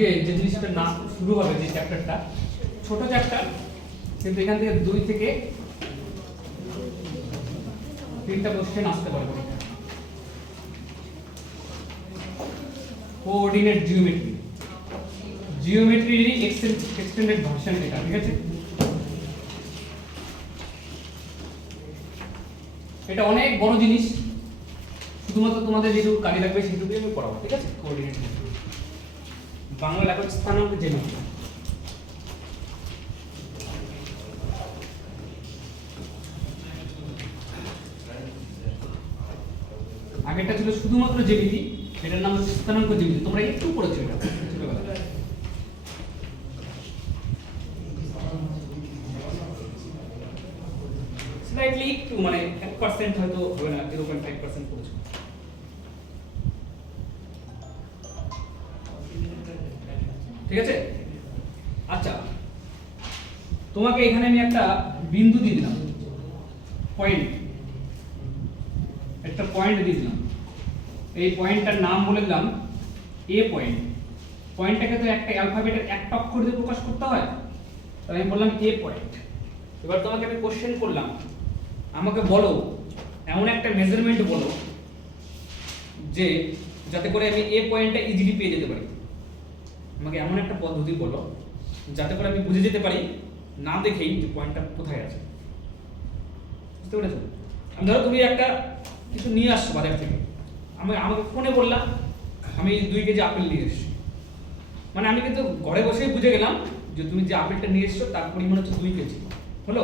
আজকে যে জিনিসটা না শুরু হবে, যে চ্যাপ্টারটা ছোট চ্যাপ্টার, কিন্তু এখান থেকে 2 থেকে 3টা কোশ্চেন আসতে পারে। কোঅর্ডিনেট জিওমেট্রি, জিওমেট্রির এক্সটেন্ডেড ভার্সন এটা, ঠিক আছে? এটা অনেক বড় জিনিস, শুধুমাত্র তোমাদের যেটুকু কাজে লাগবে সেটুকুই আমি পড়াবো, ঠিক আছে? কোঅর্ডিনেট বাংলা লেখা স্থানাঙ্ক জ্যামিতি। আগেরটা ছিল শুধুমাত্র জ্যামিতি, এটার নাম হচ্ছে স্থানাঙ্ক জ্যামিতি। তোমরা একটু পড়েছো এটা ছোটবেলায়। স্লাইটলি একটু, মানে 1% হয়তো হবে না, 0.5% পড়েছো। ঠিক আছে? আচ্ছা, তোমাকে এখানে আমি একটা বিন্দু দিয়ে দিলাম, পয়েন্ট, একটা পয়েন্ট দিয়ে দিলাম। এই পয়েন্টটার নাম বলে দিলাম এ পয়েন্ট। পয়েন্টটাকে তো একটা অ্যালফাবেটের একটা অক্ষর দিয়ে প্রকাশ করতে হয়, তাই আমি বললাম এ পয়েন্ট। এবার তোমাকে আমি কোশ্চেন করলাম, আমাকে বলো এমন একটা মেজারমেন্ট বলো যে যাতে করে আমি এ পয়েন্টটা ইজিলি পেয়ে যেতে পারি। আমাকে এমন একটা পদ্ধতি বলো যাতে করে আমি বুঝে যেতে পারি না দেখেই যে পয়েন্টটা কোথায় আছে। বুঝতে পেরেছো? আমি ধরো তুমি একটা কিছু নিয়ে আসছো বাজার থেকে, আমাকে ফোনে বললাম আমি 2 কেজি আপেল নিয়ে এসেছি, মানে আমি কিন্তু ঘরে বসেই বুঝে গেলাম যে তুমি যে আপেলটা নিয়ে এসছো তার পরিমাণ হচ্ছে 2 কেজি। হলো?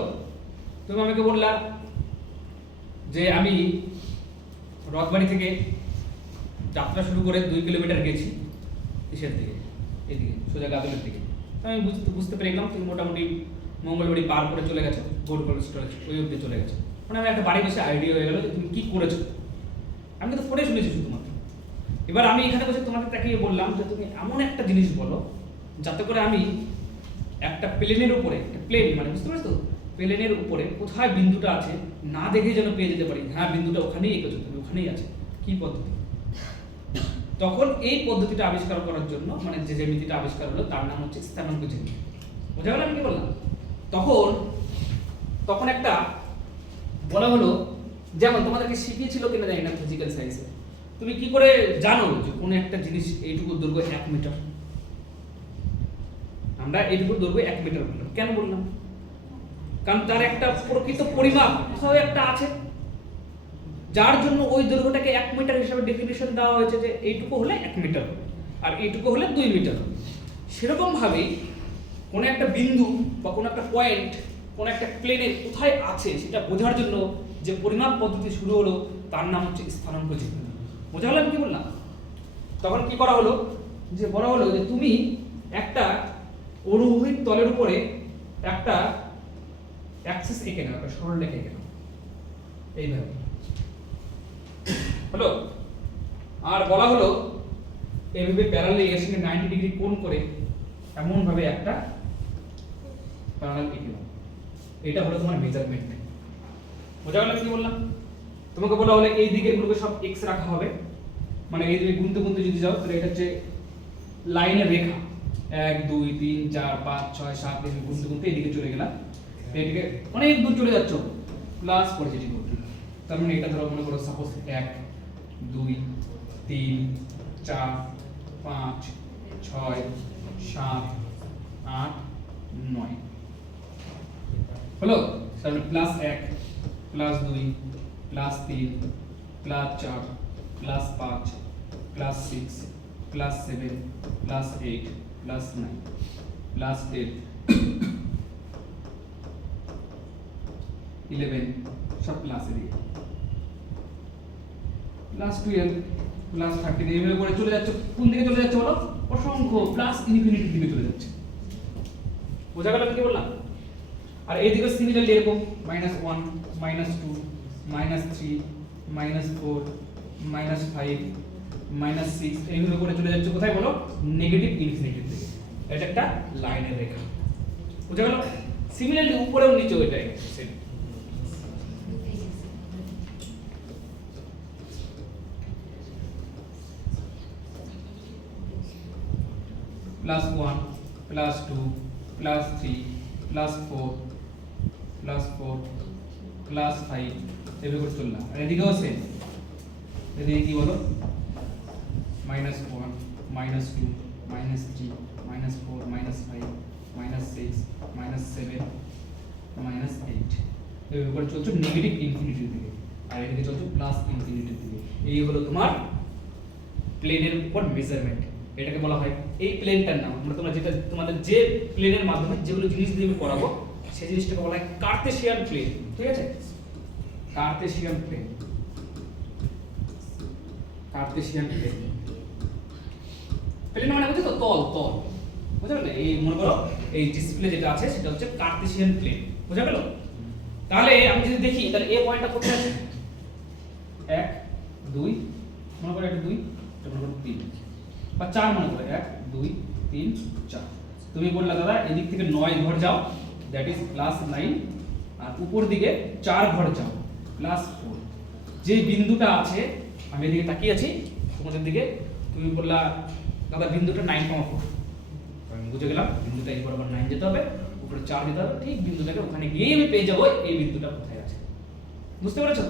তুমি আমাকে বললা যে আমি রথবাড়ি থেকে যাত্রা শুরু করে 2 কিলোমিটার গেছি কিসের দিকে, এদিকে সোজা গাজলের দিকে। আমি বুঝতে পেরে গেলাম তুমি মোটামুটি মঙ্গলবাড়ি পার করে চলে গেছো, গোল্ড কোল্ড স্টোরেজ ওই অবধি চলে গেছো। মানে আমি একটা বাড়ি বসে আইডিয়া হয়ে গেল যে তুমি কি করেছো। আমি তো ফোনে শুনেছি শুধুমাত্র। এবার আমি এখানে বসে তোমাকে তাকিয়ে বললাম যে তুমি এমন একটা জিনিস বলো যাতে করে আমি একটা প্লেনের উপরে, প্লেন মানে বুঝতে পারছো, প্লেনের উপরে কোথায় বিন্দুটা আছে না দেখে যেন পেয়ে যেতে পারি, হ্যাঁ বিন্দুটা ওখানেই এঁকেছো তুমি, ওখানেই আছে। কি পদ্ধতি? তখন এই পদ্ধতিটা আবিষ্কার করার জন্য, মানে যে জ্যামিতিটা আবিষ্কার হলো তার নাম হচ্ছে স্থানাঙ্ক জ্যামিতি। বোঝা গেল আমি কি বললাম? তখন একটা বলা হলো, যেমন তোমাদেরকে শিখিয়েছিল কিনা জানি না ফিজিক্যাল সায়েন্সে, তুমি কি করে জানো যে কোন একটা জিনিস এইটুকু দৈর্ঘ্য 1 মিটার? আমরা এইটুকু দৈর্ঘ্য 1 মিটার বললাম, কেন বললাম? কারণ তার একটা প্রকৃত পরিমাপ কোথাও একটা আছে, যার জন্য ওই দৈর্ঘ্যটাকে 1 মিটার হিসেবে ডেফিনিশন দেওয়া হয়েছে যে এইটুকু হলে 1 মিটার আর এইটুকু হলে 2 মিটার। সেরকম ভাবেই কোনো একটা বিন্দু বা কোনো একটা পয়েন্ট কোনো একটা প্লেনে কোথায় আছে সেটা বোঝার জন্য যে পরিমাপ পদ্ধতি শুরু হলো তার নাম হচ্ছে স্থানাঙ্ক জ্যামিতি। বোঝা হলো আমি কি বললাম? তখন কি করা হলো, যে বলা হলো যে তুমি একটা অনুভূমিক তলের উপরে একটা অ্যাক্সিস এঁকে নাও, একটা সরলরেখা এঁকে নাও এইভাবে। হলো? আর বলা হলো এইভাবে প্যারালাল এর সঙ্গে 90 ডিগ্রি কোণ করে এমন ভাবে একটা প্যারালাল এঁকে নাও। এটা হলো তোমার মেজারমেন্ট। বোঝা গেল কি বললাম? তোমাকে বলা হলো এই দিকের গুলোকে সব x রাখা হবে, মানে এই দিকে গুনতে গুনতে যদি যাও তাহলে এটা হচ্ছে লাইনের রেখা, 1 2 3 4 5 6 7 এই গুনতে গুনতে এদিকে চলে গেলাম, এদিকে অনেক দূর চলে যাচ্ছ, প্লাস পজিটিভ করতে। তার মানে এটা ধরো মনে করো সাপোজ 1 2 3 4 5 6 7 8 9 হলো? তাহলে plus 1 plus 2 plus 3 plus 4 plus 5 plus 6 plus 7 plus 8 plus 9 plus 10 11 সব প্লাস এদিকে প্লাস 12 প্লাস 13 এইভাবে করে চলে যাচ্ছে। কোন দিকে চলে যাচ্ছে বলো? অসংখ্য প্লাস ইনফিনিটির দিকে চলে যাচ্ছে। বোঝা গেল কি বললাম? আর এইদিকে সিমিলারলি এরকম -1 -2 -3 -4 -5 -6 এইভাবে করে চলে যাচ্ছে কোথায় বলো? নেগেটিভ ইনফিনিটির দিকে। এটা একটা লাইনের রেখা। বোঝা গেল? সিমিলারলি উপরেও নিচেও এটাই same. Plus 1 plus 2 plus 3 plus 4 plus 4 plus 5 এভাবে করে চললাম। আর এদিকেও সেম, এদিকে কি বলো -1 -2 -3 -4 -5 -6 -7 -8 এভাবে করে চলছে নেগেটিভ ইনফিনিটির দিকে, আর এদিকে চলছে প্লাস ইনফিনিটির দিকে। এই হলো তোমার প্লেনের উপর মেজারমেন্ট। এটাকে বলা হয়, এই প্লেনটার নাম আমরা তোমরা যেটা তোমাদের যে প্লেনের মাধ্যমে যেগুলো জিনিস দিয়ে আমি করাবো সেই জিনিসটাকে বলা হয় কার্তেশিয়ান প্লেন। ঠিক আছে, Cartesian plane, Cartesian plane. Plane মানে বুঝছো তো তল, তল বুঝা গেল? এই মনে করো এই ডিসপ্লে যেটা আছে সেটা হচ্ছে কার্তেশিয়ান প্লেন, বুঝা গেল? তাহলে আমি যদি দেখি তাহলে এই পয়েন্টটা কোথায় আছে, 1 2 মনে করো এটা 2 মনে করো 3 বা 4 মনে করো 1 2 3 4। তুমি বললা দাদা এদিক থেকে 9 ঘর যাও, দ্যাট ইজ +9, আর উপর দিকে 4 ঘর যাও +4। যে বিন্দুটা আছে আমি এদিকে তাকিয়ে আছি তোমাদের দিকে, তুমি বললা দাদা বিন্দুটা 9,4, আমি বুঝে গেলাম বিন্দুটা এই বরাবর 9 যেতে হবে, উপরে 4 যেতে হবে, ঠিক বিন্দুটাকে ওখানে গিয়ে আমি পেয়ে যাবো এই বিন্দুটা কোথায় আছে। বুঝতে পেরেছো?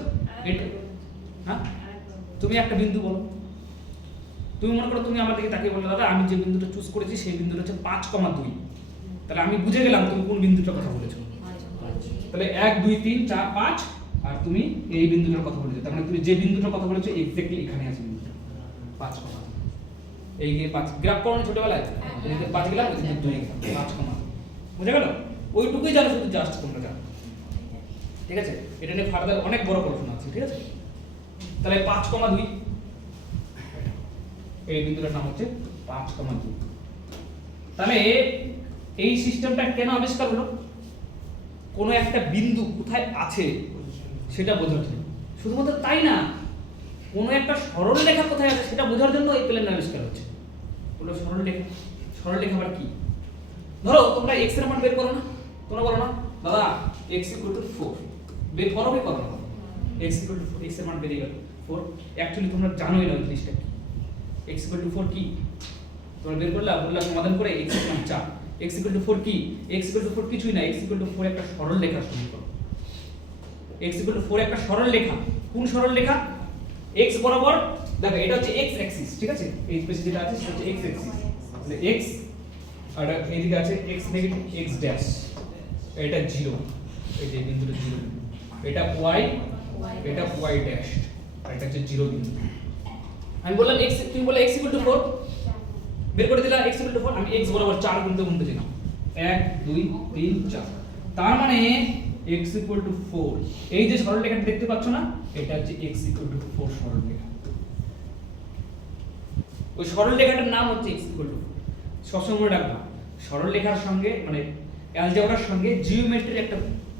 এটা হ্যাঁ, তুমি একটা বিন্দু বলো। তুমি মনে করো তুমি আমার দিকে তাকিয়ে বললে দাদা আমি যে বিন্দুটা চুজ করেছি সেই বিন্দুটা হচ্ছে 5,2, তাহলে আমি বুঝে গেলাম তুমি কোন বিন্দুটার কথা বলেছো। তাহলে 1 2 3 4 5 আর তুমি এই বিন্দুটার কথা বলেছো, তার মানে তুমি যে বিন্দুটার কথা বলেছো এক্স্যাক্টলি এখানে আছে বিন্দুটা 5, এই যে 5 গ্রাফ করো ছোটবেলায়, এদিকে 5 গেলাম এদিকে 2 গেলাম 5, বুঝে গেল? ওইটুকুই জানো শুধু, জাস্ট তোমরা জানো। ঠিক আছে, এটা নিয়ে ফার্দার অনেক বড় পড়াশোনা আছে। ঠিক আছে, তাহলে 5,2 এই বিন্দুটার নাম হচ্ছে 5,2। তাহলে এই সিস্টেমটা কেন আবিষ্কার হলো? কোনো একটা বিন্দু কোথায় আছে সেটা বোঝার জন্য। শুধুমাত্র তাই না, কোনো একটা সরল রেখা কোথায় আছে সেটা বোঝার জন্য এই প্লেন আবিষ্কার হচ্ছে। বলো সরল রেখা, সরল রেখা আবার কি? ধরো তোমরা x এর মান বের করো না, তোমরা বলো না দাদা x = 4 বের করো, বের করো না, x = 4, x এর মান বেরিয়ে গেল 4। অ্যাকচুয়ালি তোমরা জানোই না এই জিনিসটা কি, x = 4 কি তোমরা বের করলা, বললা সমাধান করে x এর মান 4, x = 4 কি? x = 4 কিছুই না, x = 4 একটা সরল রেখার সমীকরণ। x = 4 একটা সরল রেখা। কোন সরল রেখা? x বরাবর দেখো এটা হচ্ছে x অ্যাক্সিস, ঠিক আছে, এই স্পেস যেটা আছে সেটা হচ্ছে x অ্যাক্সিস, তাহলে x আর এইদিকে আছে x নেগেটিভ x ড্যাশ, এটা 0, এই যে বিন্দুটা 0, এটা y, এটা y ড্যাশ, আর এটা হচ্ছে 0 বিন্দু। আমি বললাম x, তুমি বললে x = 4 বের করে দিলা, x = 4, আমি x বরাবর 4 গুনতে দিলাম 1 2 3 4, তার মানে x = 4। এই যে সরল রেখাটা দেখতে পাচ্ছ না, এটা হচ্ছে x = 4 সরল রেখা। ওই সরল রেখাটার নাম হচ্ছে x = 4। সবসময় মনে রাখবা সরল রেখার সঙ্গে মানে অ্যালজেব্রার সঙ্গে জিওমেট্রির একটা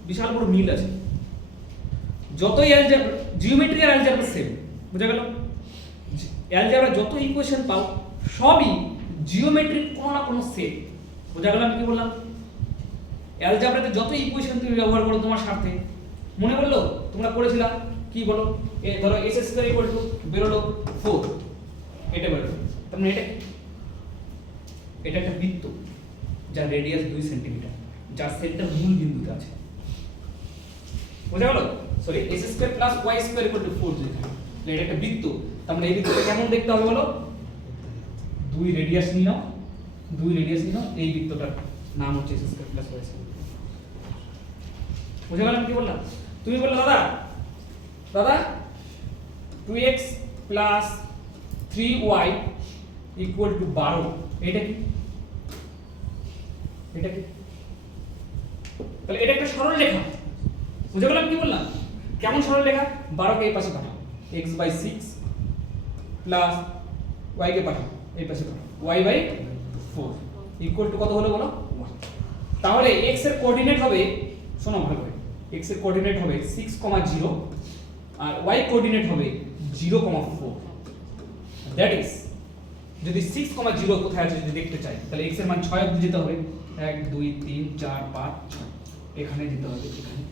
বিশাল বড় মিল আছে। যতই অ্যালজেব্রা, জিওমেট্রি আর অ্যালজেব্রা সেম, বুঝা গেল? অ্যালজেব্রা যত ইকুয়েশন পাও সবই জিওমেট্রির কোনো না কোনো সেট, বুঝা গেল? আমি কি বললাম? অ্যালজেব্রাতে যত ইকুয়েশন তুমি ব্যবহার করো তোমার স্বার্থে, মনে পড়লো তোমরা পড়েছিলা কি বলো, এ ধরো s² বেরোলো 4, এটা বেরোলো, তার মানে এটা একটা বৃত্ত যার রেডিয়াস 2 সেন্টিমিটার, যার সেন্টার মূল বিন্দুতে আছে, বুঝা গেল? সরি s² + y² = 4 যেটা, এটা একটা বৃত্ত, তার মানে এই বৃত্তটা কেমন দেখতে হবে বলো? 2 রেডিয়াস নিয়ে নাও, 2 রেডিয়াস নিয়ে নাও, এই বৃত্তটার নাম হচ্ছে s² + y²। বুঝা গেল আমি কি বললাম? তুমি বললে দাদা দাদা 2x + 3y = 12, এটা কি? এটা কি? তাহলে এটা একটা সরল রেখা, বুঝা গেল আমি কি বললাম? কেমন সরল রেখা? 12 কে এই পাশে পাঠাও, x/6 প্লাস y কে পাঠাও এই পাশে পাঠাও, y/4 ইকুয়াল টু কত হলো বলো? 1। তাহলে x এর কোঅর্ডিনেট হবে, শোনো ভালো করে, x এর কোঅর্ডিনেট হবে 6,0 আর y কোঅর্ডিনেট হবে 0,4। দ্যাট ইজ যদি 6,0 কোথায় আছে যদি দেখতে চাই তাহলে x এর মান 6 অবধি যেতে হবে, 1 2 3 4 5 6 এখানে যেতে হবে, এখানে।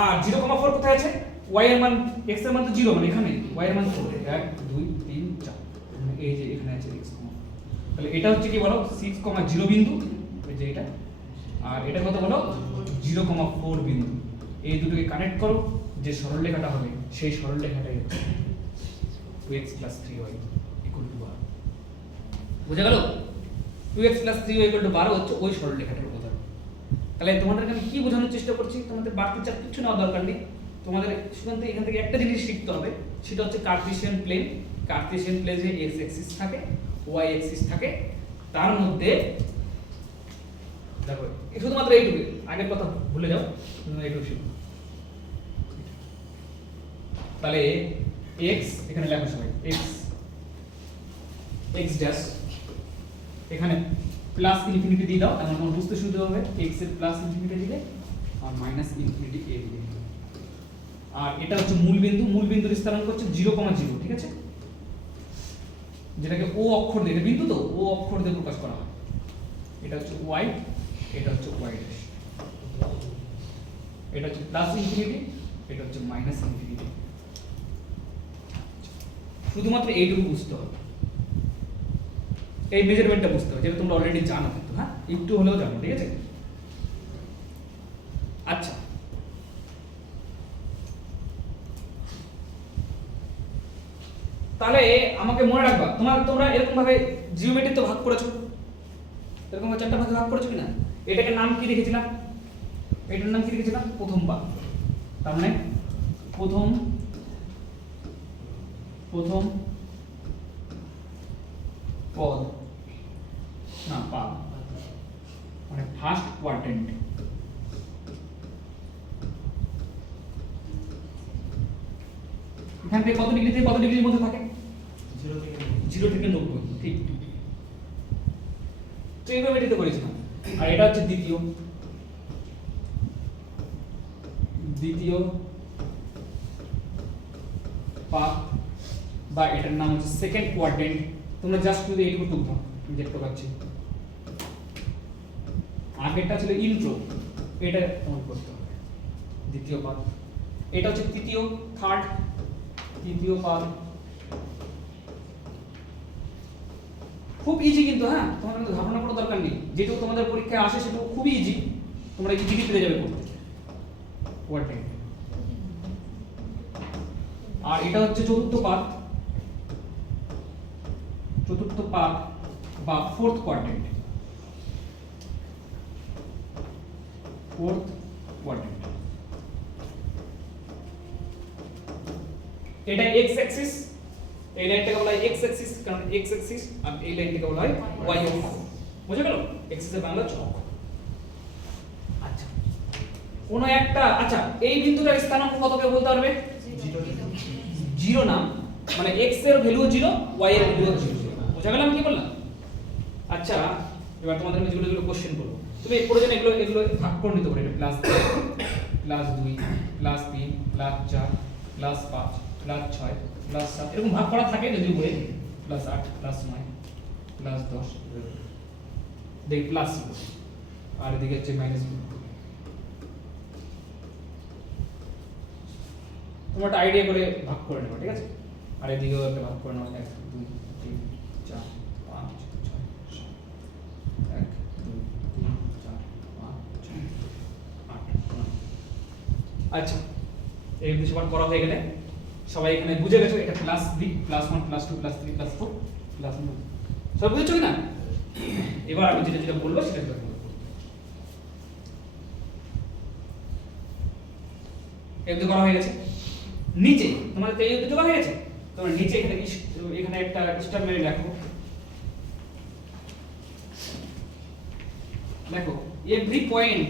আর 0,4 কোথায় আছে? y এর মান, x এর মান তো 0 মানে এখানে, y এর মান 4, 1 2 3 4, এই যে এখানে আছে x। তাহলে এটা হচ্ছে কি বলো 6,0 বিন্দু, এই যে এটা, আর এটা কত বলো 0,4 বিন্দু। এই দুটোকে কানেক্ট করো, যে সরলরেখাটা হবে সেই সরলরেখাটাই হচ্ছে 2x + 3y = 12। বুঝা গেল? 2x + 3y = 12 হচ্ছে ওই সরলরেখাটার উদাহরণ। তাহলে তোমাদেরকে আমি কি বোঝানোর চেষ্টা করছি, তোমাদের বাড়তি চাপ কিছু নেওয়ার দরকার নেই, তোমাদের শুধু এখান থেকে একটা জিনিস শিখতে হবে, সেটা হচ্ছে কার্টেসিয়ান প্লেন। কার্টেসিয়ান প্লেনে x অ্যাক্সিস থাকে, y অ্যাক্সিস থাকে, তার মধ্যে দেখো শুধুমাত্র এইটুকু, আগের কথা ভুলে যাও, এইটুকু শিখো। তাহলে x এখানে লেখো সবাই, x ড্যাশ এখানে প্লাস ইনফিনিটি দিয়ে দাও, তাহলে তোমার বুঝতে সুবিধা হবে। x এর প্লাস ইনফিনিটি দিলে আর মাইনাস ইনফিনিটি a দিলে। আর এটা হচ্ছে মূল বিন্দু, মূল বিন্দুর স্থানাঙ্ক হচ্ছে 0,0, ঠিক আছে, যেটাকে ও অক্ষর দিয়ে, বিন্দু তো ও অক্ষর দিয়ে প্রকাশ করা হয়। এটা হচ্ছে y, এটা হচ্ছে y ড্যাশ, এটা হচ্ছে প্লাস ইনফিনিটি, এটা হচ্ছে মাইনাস ইনফিনিটি। শুধুমাত্র এইটুকু বুঝতে হবে, এই মেজারমেন্টটা বুঝতে হবে, যেটা তোমরা অলরেডি জানো কিন্তু, হ্যাঁ একটু হলেও জানো, ঠিক আছে। আচ্ছা, তাহলে আমাকে মনে রাখবা, তোমরা এরকম ভাবে জিওমেট্রি তো ভাগ করেছো, এরকম ভাবে 4টা ভাগে ভাগ করেছো কিনা? এটাকে নাম কি রেখেছিলাম? এটার নাম কি রেখেছিলাম? প্রথম পাদ। তার মানে প্রথম পদ না পাদ, মানে ফার্স্ট কোয়াড্রেন্ট। এখান থেকে কত ডিগ্রি থেকে কত ডিগ্রির মধ্যে থাকে? 0 থেকে 90, ঠিক। তো এইভাবে এটাতে করেছিলাম। আর এটা হচ্ছে দ্বিতীয় পাদ, বা এটার নাম হচ্ছে সেকেন্ড কোয়াড্রেন্ট। তোমরা জাস্ট যদি এইটুকু টুকবো, দেখতে পাচ্ছি আগেরটা ছিল ইন্ট্রো, এটা তোমার করতে হবে দ্বিতীয় পাদ। এটা হচ্ছে তৃতীয় পাদ। খুব ইজি কিন্তু, হ্যাঁ তোমাদের কিন্তু ধারণা করার দরকার নেই, যেটুকু তোমাদের পরীক্ষায় আসে সেটুকু খুবই ইজি, তোমরা ইজিলি পেরে যাবে করতে। কোয়াড্রেন্ট। আর এটা হচ্ছে চতুর্থ পাদ বা ফোর্থ কোয়াড্রেন্ট। এটা x অ্যাক্সিস, এই লাইনটাকে বলা হয় x অ্যাক্সিস, কারণ x অ্যাক্সিস, আর এই লাইনটাকে বলা হয় y অ্যাক্সিস। বুঝা গেল? এক্সিসের বাংলা চক। আচ্ছা, কোন একটা, আচ্ছা এই বিন্দুটার স্থানাঙ্ক কত কে বলতে পারবে? 0 নাম, মানে x এর ভ্যালু 0, y এর ভ্যালু 0। বুঝা গেল আমি কি বললাম? আচ্ছা, এবার তোমাদের আমি যেগুলো কোশ্চেন করব, তুমি প্রয়োজনে এগুলো ভাগ করে নিতে পারো। এটা +2 +3 +4 +5 +6 +7 এরকম ভাগ করা থাকে যদি বলে, +8 +9 +10 দেখ প্লাস, আর এদিকে হচ্ছে মাইনাস। তোমরা একটা আইডিয়া করে ভাগ করে নেবে, ঠিক আছে। আর এদিকেও একটা ভাগ করে নেবে, 1 2 3 4 5 6 7 1 2 3 4 5 6 8 9। আচ্ছা, এই অবধি সবার করা হয়ে গেলে সবাই এখানে বুঝে গেছো এটা +3 +1 +2 +3 +4 +1। সব বুঝেছো কি না? এবার আমি যেটা বলবো সেটা করব। এই অবধি করা হয়ে গেছে। নিচে তোমাদের তো এই অবধি করা হয়ে গেছে, তোমরা নিচে এখানে একটা স্টার মেরে রাখো। দেখো এভরি পয়েন্ট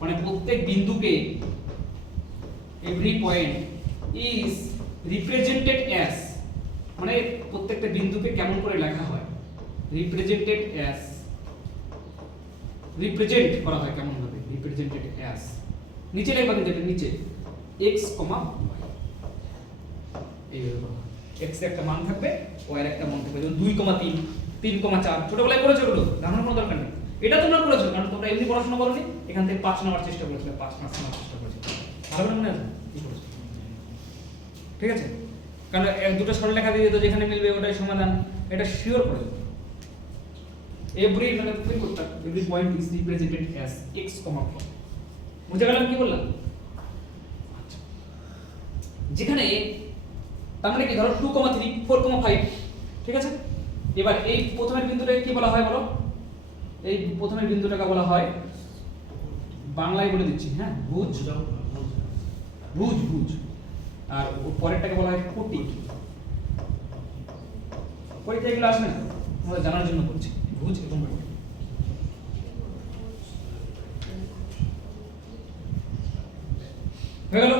মানে প্রত্যেক বিন্দুকে every point is represented as, মানে প্রত্যেকটা বিন্দুকে কেমন করে লেখা হয়? রিপ্রেজেন্টেড অ্যাজ, রিপ্রেজেন্ট করা হয় কেমন ভাবে? রিপ্রেজেন্টেড অ্যাজ, নিচে লিখবা কিন্তু এটা নিচে x, y এইভাবে x এর একটা মান থাকবে, y এর একটা মান থাকবে। যেমন 2,3 3,4 ছোটবেলায় করেছো এগুলো, ধারণার কোনো দরকার নেই। এটা তোমরা করেছো কারণ তোমরা এমনি পড়াশোনা করোনি, এখান থেকে 5 নেওয়ার চেষ্টা করেছিলে, 5 মার্কস নেওয়ার চেষ্টা করেছিলে, ভালো মনে আছে কি করেছো? ঠিক আছে, কারণ দুটো সরলরেখা দিয়ে দিত, যেখানে মিলবে ওটাই সমাধান, এটা শিওর করে দিত। এভরি মানে তুমি করতে every point is represented as x, 4 বুঝে গেলাম কি বললাম? আচ্ছা, যেখানে তার মানে কি ধরো 2, 3, 4, 5, ঠিক আছে। এবার এই প্রথমের বিন্দুটাকে কি বলা হয় বলো? এই প্রথমের বিন্দুটাকে বলা হয়, বাংলায় বলে দিচ্ছি, হ্যাঁ, ভুজ। ভুজ ভুজ। আর পরেরটাকে বলা হয় কোটি। কোটি এগুলো আসবে না, আমরা জানার জন্য বলছি, ভুজ এবং কোটি। হয়ে গেল?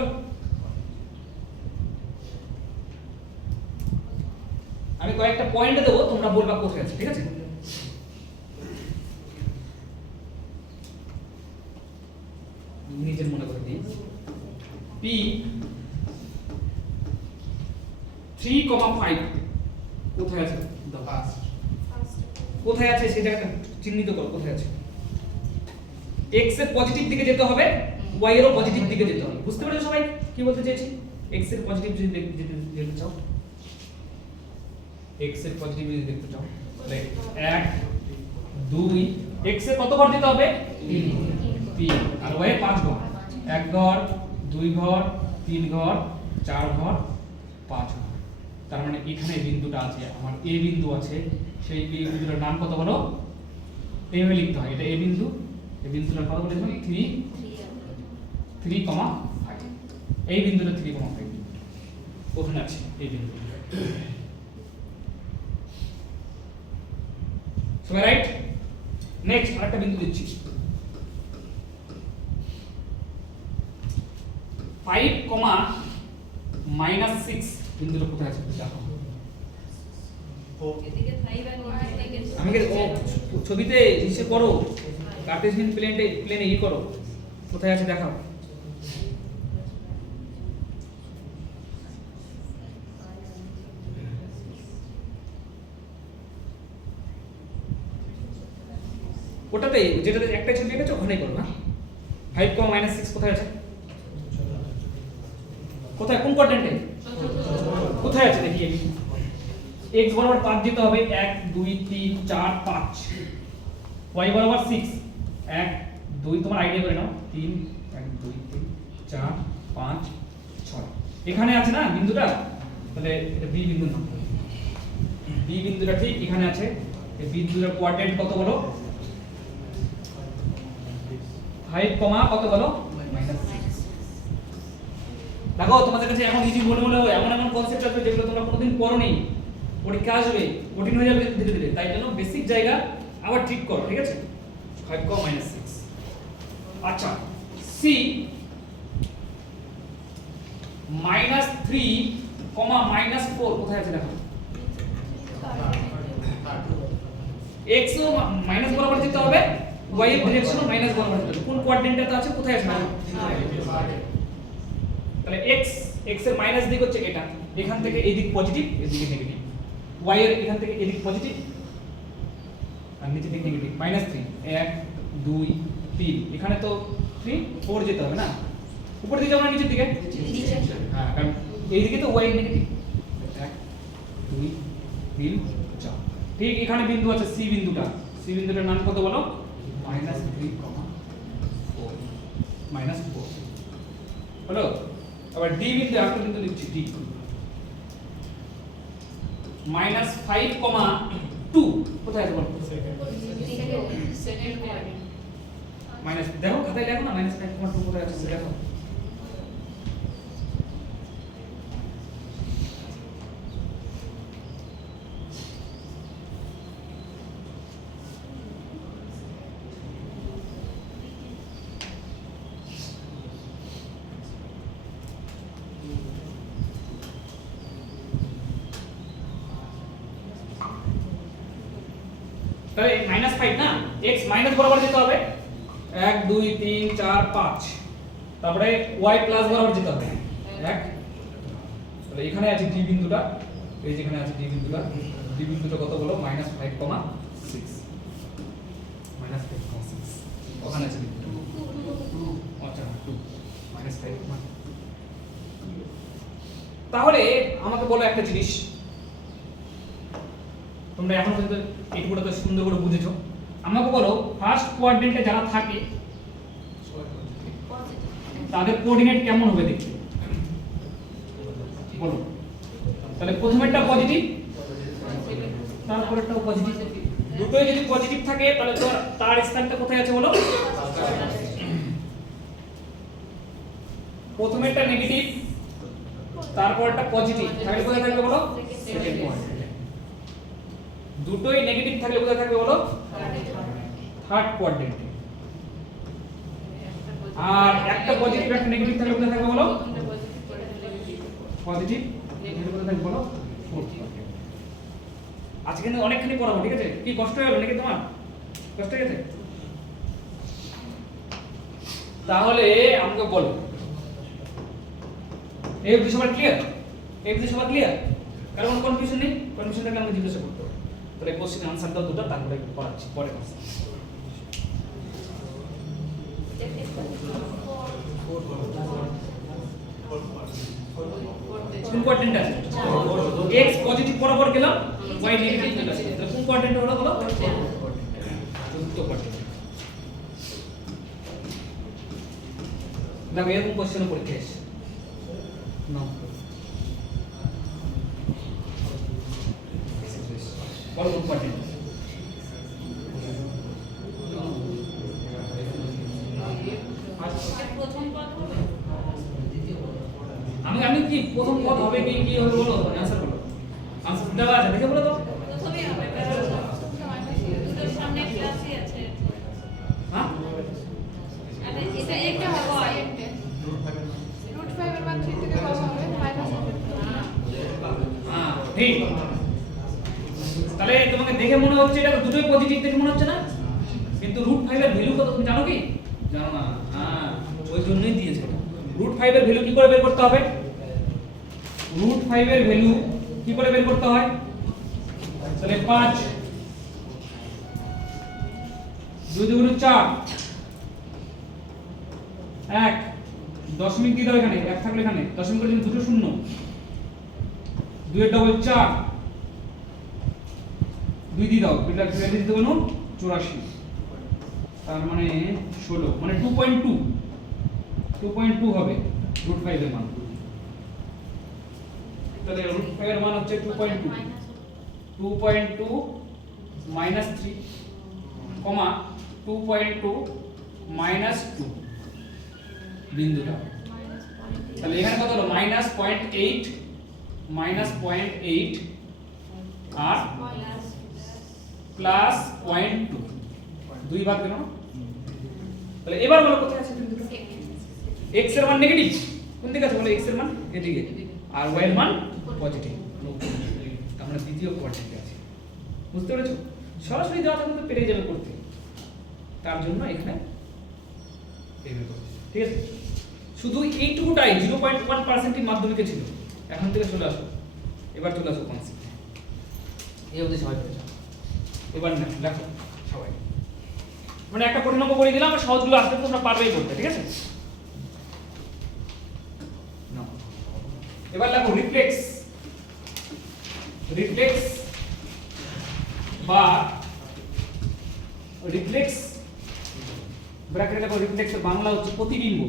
আমি কয়েকটা পয়েন্ট দেবো, তোমরা বলবা কোথায় আছে, ঠিক আছে? নিজের মনে করে দিই। P 3,5 কোথায় আছে? কোথায় আছে সেটা চিহ্নিত করো, কোথায় আছে? x এর পজিটিভ দিকে যেতে হবে, y এরও পজিটিভ দিকে যেতে হবে। বুঝতে পেরেছো সবাই কি বলতে চাইছি? x এর পজিটিভ যদি যেতে চাও, x এর পজিটিভ যদি দেখতে চাও, তাহলে 1, 2, x এর কত ঘর দিতে হবে? 3, আর y এর 5 ঘর। 1 ঘর, 2 ঘর, 3 ঘর, 4 ঘর, 5 ঘর। তার মানে এখানে বিন্দুটা আছে, আমার a বিন্দু আছে, সেই বিন্দুটার নাম কত বলো? এইভাবে লিখতে হয়, এটা a বিন্দু, এই বিন্দুটার কত বলে দিলাম? 3,5। এই বিন্দুটা 3,5 ওখানে আছে এই বিন্দু। সবাই রাইট? নেক্সট আরেকটা বিন্দু দিচ্ছি, 5,-6 বিন্দুটা কোথায় আছে দেখো। আমি ছবিতে হিসেব করো, কার্টেসিয়ান প্লেনে ই করো, কোথায় আছে দেখাও। ওটাতে যেটাতে একটা ছবি এঁকেছো ওখানেই করো না। 5,-6 কোথায় আছে? কোথায়, কোন কোয়াড্রেন্টে? কোথায় আছে দেখি আমি। x বরাবর 5 দিতে হবে, 1, 2, 3, 4, 5। y বরাবর 6, 1, 2, তোমার আইডিয়া করে নাও, 3, 1, 2, 3, 4, 5, 6। এখানে আছে না বিন্দুটা, তাহলে এটা b বিন্দু নাম। b বিন্দুটা ঠিক এখানে আছে। এই বিন্দুটার কোয়াড্রেন্ট কত বলো? 5, কত বলো? -6। দেখো তোমাদের কাছে এখন ইজি মনে হলো, এমন এমন কনসেপ্ট আসবে যেগুলো তোমরা কোনোদিন পড়োনি, পরীক্ষা আসবে, কঠিন হয়ে যাবে ধীরে ধীরে। তাই জন্য বেসিক জায়গা আবার ঠিক করো, ঠিক আছে? 5,-6। আচ্ছা, c -3, -4 কোথায় আছে দেখো। x ও মাইনাস বরাবর যেতে হবে, y এর ডিরেকশনও মাইনাস বরাবর যেতে হবে। কোন কোয়াড্রেন্টটাতে আছে, কোথায় আছে? তাহলে x এর মাইনাস দিক হচ্ছে এটা, এখান থেকে এই দিক পজিটিভ, এই দিকে নেগেটিভ। y এর এখান থেকে এই দিক পজিটিভ আর নিচের দিক নেগেটিভ। -3, 1, 2, 3, এখানে তো 3, 4 যেতে হবে না, উপর দিকে যাও না নিচের দিকে? হ্যাঁ, কারণ এই দিকে তো y নেগেটিভ। 1, 2, 3, 4। ঠিক এখানে বিন্দু আছে c বিন্দুটা, c বিন্দুটার নাম কত বলো? -3, -4 হলো। আবার d বিন্দু একটা বিন্দু লিখছি, d -5,2 কোথায় আছে বলো? মাইনাস দেখো খাতায় লেখো না, -5,2 কোথায় আছে দেখো। তাহলে -5 না, x মাইনাস বরাবর যেতে হবে, 1, 2, 3, 4, 5। তারপরে y প্লাস বরাবর যেতে হবে 1। তাহলে এখানে আছে d বিন্দুটা, এই যেখানে আছে d বিন্দুটা, d বিন্দুটা কত বলো? -5,6 -5,6 ওখানে আছে 2। আচ্ছা 2 -5, তাহলে আমাকে বলো একটা জিনিস, তোমরা এখন পর্যন্ত এইটুকুটা তো সুন্দর করে বুঝেছো, আমাকে বলো ফার্স্ট কোয়াড্রেন্টে যারা থাকে তাদের কোঅর্ডিনেট কেমন হবে দেখতে বলো। তাহলে প্রথমেরটা পজিটিভ, তারপরেরটাও পজিটিভ, দুটোই যদি পজিটিভ থাকে তাহলে তো তার স্থানটা কোথায় আছে বলো। প্রথমেরটা নেগেটিভ, তারপরটা পজিটিভ তাহলে কোথায় থাকবে বলো, সেকেন্ড কোয়াড্রেন্টে। দুটোই নেগেটিভ থাকলে কোথায় থাকবে বলো, থার্ড কোয়াড্রেন্টে। আর একটা পজিটিভ একটা নেগেটিভ থাকলে কোথায় থাকবে বলো, পজিটিভ নেগেটিভ কোথায় থাকবে বলো, ফোর্থ কোয়াড্রেন্টে। আজকে কিন্তু অনেকখানি পড়াবো, ঠিক আছে? কি কষ্ট হয়ে গেল নাকি তোমার, কষ্ট হয়ে গেছে? তাহলে আমাকে বলো এই অবধি সবার ক্লিয়ার, এই অবধি সবার ক্লিয়ার, কারণ কোনো কনফিউশন নেই? কনফিউশন থাকলে আমাকে জিজ্ঞাসা করতে হবে। তাহলে কোশ্চেন আনসার দাও দুটো, তারপরে পড়াচ্ছি পরে ক্লাসে। কোন কোয়াড্রেন্ট আছে? x পজিটিভ বরাবর গেলাম, y নেগেটিভ চলে আসছে। তাহলে কোন কোয়াড্রেন্ট হলো বলো, চতুর্থ কোয়াড্রেন্ট। দেখো এরকম কোশ্চেন পরীক্ষা এসে নাও বলো কোন কোয়াড্রেন্ট। আমি কি প্রথম পদ হবে কি কি হবে বলো, आंसर বলো, आंसर দেওয়া আছে দেখে বলো তো। প্রথমেই হবে, কারণ দুটোর সামনে ক্লাসই আছে। হ্যাঁ আরে এটা একটা হয় √5 এর মান 3 থেকে কম হবে মাইনাস হ্যাঁ ঠিক। তাহলে তোমাকে দেখে মনে হচ্ছে এটা দুটোই পজিটিভ দেখে মনে হচ্ছে না, কিন্তু √5 এর ভ্যালু কত তুমি জানো কি? জানো না, হ্যাঁ ওই জন্যই দিয়েছে এটা। √5 এর ভ্যালু কি করে বের করতে হবে? √5 এর ভ্যালু কি করে বের করতে হয়? তাহলে 5 2 2 4 1 দশমিক দিয়ে দাও এখানে, এক থাকলে এখানে দশমিক করে দিন, দুটো শূন্য, 2 এর ডবল 4, 2 দিয়ে দাও, এটা ক্রেডিট দিতে বলুন 84, তার মানে 16 মানে 2.2 হবে √5 এর মান। তাহলে √5 এর মান হচ্ছে 2.2 মাইনাস 3 কমা 2.2 মাইনাস 2 বিন্দুটা। তাহলে এখানে কত হলো -0.8 -0.8 আর +0.2 দুই ভাগ দিলাম। তাহলে এবার বলো কোথায় আছে বিন্দুটা? x এর মান নেগেটিভ কোন দিকে আছে বলো, x এর মান এদিকে আর y এর মান পজিটিভ, আমরা দ্বিতীয় কোয়াড্রেন্টে আছি। বুঝতে পেরেছো? সরাসরি দেওয়া থাকলে পেরে যাবে করতে, তার জন্য এখানে এইভাবে করছি, ঠিক আছে? শুধু এইটুকুটাই 0.1% মাধ্যমিকে ছিল, এখন থেকে চলে আসো, এবার চলে আসো কনসেপ্টে। এই অবধি সবাই পেরেছো? এবার না লেখো সবাই, মানে একটা কঠিন অঙ্ক করে দিলাম, আর সহজগুলো আসতে তোমরা পারবেই করতে, ঠিক আছে? না এবার লেখো রিফ্লেক্স, রিফ্লেক্স বা রিফ্লেক্স ব্র্যাকেটে লেখো, রিফ্লেক্সের বাংলা হচ্ছে প্রতিবিম্ব,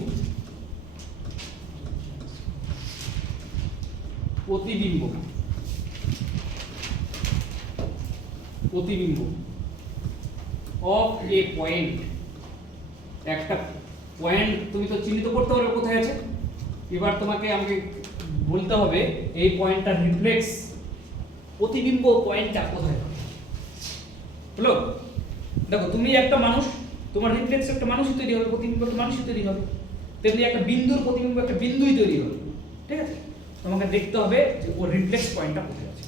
প্রতিবিম্ব, প্রতিবিম্ব অফ এ পয়েন্ট। একটা পয়েন্ট তুমি তো চিহ্নিত করতে পারবে কোথায় আছে, এবার তোমাকে আমাকে বলতে হবে এই পয়েন্টটার রিফ্লেক্স প্রতিবিম্ব পয়েন্টটা কোথায় হবে। হলো? দেখো তুমি একটা মানুষ, তোমার রিফ্লেক্স একটা মানুষই তৈরি হবে, প্রতিবিম্ব একটা মানুষই তৈরি হবে, তেমনি একটা বিন্দুর প্রতিবিম্ব একটা বিন্দুই তৈরি হবে, ঠিক আছে? তোমাকে দেখতে হবে যে ওর রিফ্লেক্স পয়েন্টটা কোথায় আছে।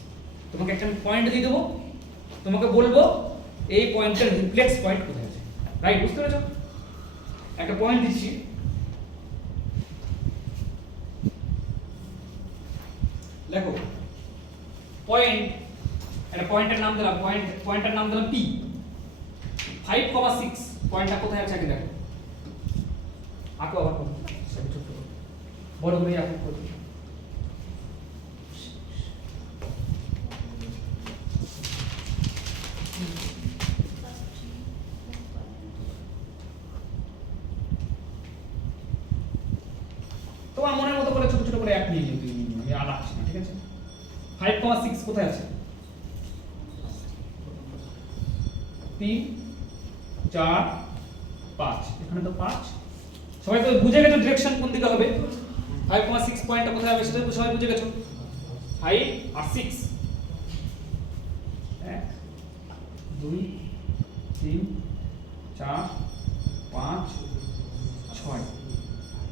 তোমাকে একটা পয়েন্ট দিয়ে দেবো, তোমাকে বলবো এই পয়েন্টের রিফ্লেক্স পয়েন্ট কোথায় আছে, রাইট? বুঝতে পেরেছো? একটা পয়েন্ট দিচ্ছি, দেখো পয়েন্ট, একটা পয়েন্টের নাম দিলাম, পয়েন্টের নাম দিলাম P, 5,6 পয়েন্টটা কোথায় আছে আগে দেখো, আঁকো আবার ছোট বড় করে আঁকো। তোমার মনের মতো করে ছোট ছোট করে এক নিয়ে নিও, দুই নিয়ে নিও, আমি আর রাখছি না, ঠিক আছে? 5,6 কোথায় আছে? 3 4 5, এখানে তো 5। সবাই তো বুঝে গেছো ডিরেকশন কোন দিকে হবে? 5,6 পয়েন্টটা কোথায় হবে সেটা তো সবাই বুঝে গেছো। 5 আর 6, 1 2 3 4 5 6।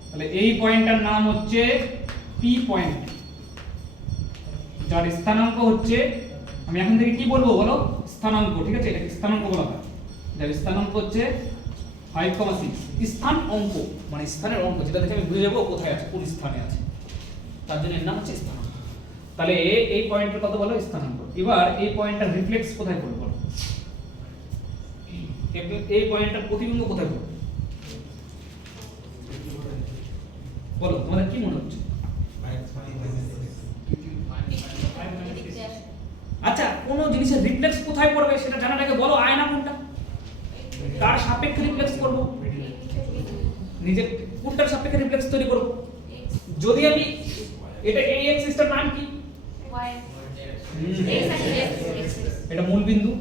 তাহলে এই পয়েন্টটার নাম হচ্ছে পি পয়েন্ট, যার স্থানাঙ্ক হচ্ছে, আমি এখন থেকে কি বলবো বলো? স্থানাঙ্ক, ঠিক আছে? এটাকে স্থানাঙ্ক বলা হয়। যার স্থানাঙ্ক হচ্ছে 5,6, স্থান অঙ্ক মানে স্থানের অঙ্ক, যেটা দেখে আমি বুঝে যাবো কোথায় আছে, কোন স্থানে আছে, তার জন্য এর নাম হচ্ছে স্থানাঙ্ক। তাহলে এই পয়েন্টের কত বলো? স্থানাঙ্ক। এবার এই পয়েন্টটার রিফ্লেক্স কোথায় পড়বে বলো? এই পয়েন্টটার প্রতিবিম্ব কোথায় পড়বে বলো? তোমাদের কি মনে হচ্ছে? আচ্ছা, কোন জিনিসের রিফ্লেক্স কোথায় পড়বে সেটা জানাটাকে বলো। আয়না কোনটা, কার সাপেক্ষে রিফ্লেক্স করব? নিজের কোনটার সাপেক্ষে রিফ্লেক্স তৈরি করব? যদি আমি এটা এই এক্সিসটার নাম কি? এটা মূল বিন্দু,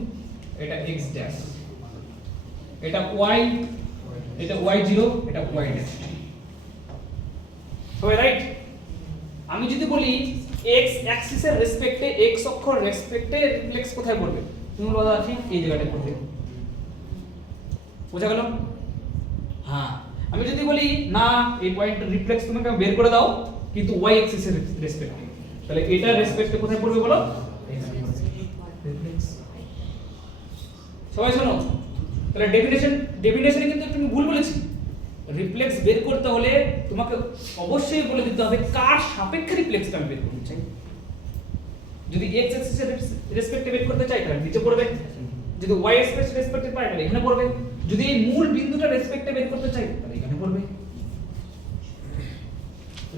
এটা x ড্যাশ, এটা y, এটা y0, এটা y ড্যাশ। সবাই রাইট? আমি যদি বলি x অ্যাক্সিসের রেসপেক্টে, x অক্ষর রেসপেক্টে রিফ্লেক্স কোথায় পড়বে, তুমি বলো ঠিক এই জায়গাটায় পড়বে। বোঝা গেল? হ্যাঁ। আমি যদি বলি না এই পয়েন্টের রিফ্লেক্স তোমাকে বের করে দাও কিন্তু y অ্যাক্সিসের রেসপেক্টে, তাহলে এটা রেসপেক্টে কোথায় পড়বে বলো? রিফ্লেক্স। সবাই শোনো, তাহলে ডেফিনেশনে কিন্তু তুমি ভুল বলেছি। রিফ্লেক্স বের করতে হলে তোমাকে অবশ্যই বলে দিতে হবে কার সাপেক্ষে রিফ্লেক্সটা আমি বের করতে চাই। যদি x অ্যাক্সিসের রেসপেক্টে বের করতে চাই তাহলে নিচে পড়বে, যদি y অ্যাক্সিসের রেসপেক্টে পাই তাহলে এখানে পড়বে, যদি এই মূল বিন্দুটা রেসপেক্টে বের করতে চাই তাহলে এখানে পড়বে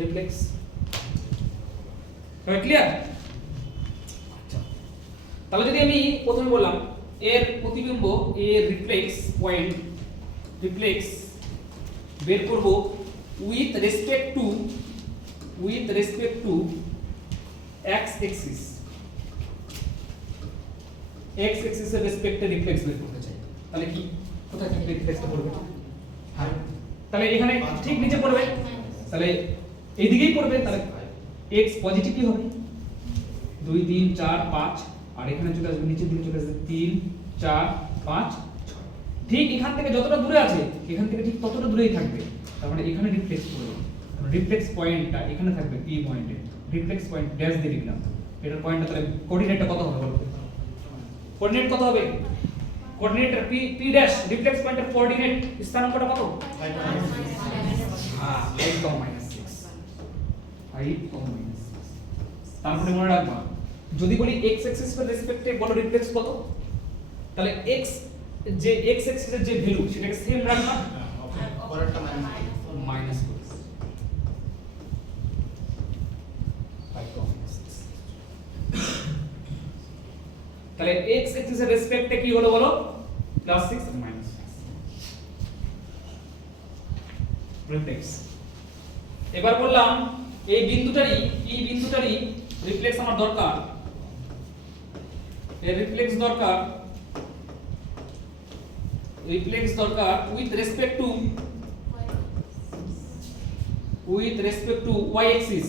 রিফ্লেক্স। সবাই ক্লিয়ার? আচ্ছা, তাহলে যদি আমি প্রথমে বললাম এর প্রতিবিম্ব, এর রিফ্লেক্স পয়েন্ট, রিফ্লেক্স বের করব with respect to x axis, x অ্যাক্সিসের রেসপেক্টে রিফ্লেক্স বের করতে চাই, তাহলে কি কোথায় থেকে রিফ্লেক্সটা পড়বে? হ্যাঁ, তাহলে এখানে ঠিক নিচে পড়বে, তাহলে এইদিকেই পড়বে, তাহলে x পজিটিভই হবে, 2 3 4 5, আর এখানে চলে আসবে নিচের দিকে, চলে আসবে 3 4 5 6। ঠিক এখান থেকে যতটা দূরে আছে এখান থেকে ঠিক ততটা দূরেই থাকবে, তার মানে এখানে রিফ্লেক্স করবে। রিফ্লেক্স পয়েন্টটা এখানে থাকবে পি পয়েন্টে, রিফ্লেক্স পয়েন্ট ড্যাশ দিয়ে লিখলাম। এটার পয়েন্টটা তাহলে কোঅর্ডিনেটটা কত হবে বলো? কোঅর্ডিনেট কত হবে? কোঅর্ডিনেট পি ড্যাশ রিফ্লেক্স পয়েন্টের কোঅর্ডিনেট স্থানাঙ্কটা কত? 5 হ্যাঁ 8 - 6, 5 - 6। তারপরে মনে রাখবা যদি বলি x অ্যাক্সিসের রেসপেক্টে বলো রিফ্লেক্স কত, তাহলে x যে x অ্যাক্সিসের যে ভ্যালু সেটাকে সেম রাখবা, পরেরটা মাইনাস করবে 5 - 6। তাহলে x অ্যাক্সিসের রেসপেক্টে কি হলো বলো? +6 - 6 রিফ্লেক্স। এবার বললাম এই বিন্দুটারই রিফ্লেক্স আমার দরকার, এর রিফ্লেক্স দরকার with respect two y Axis.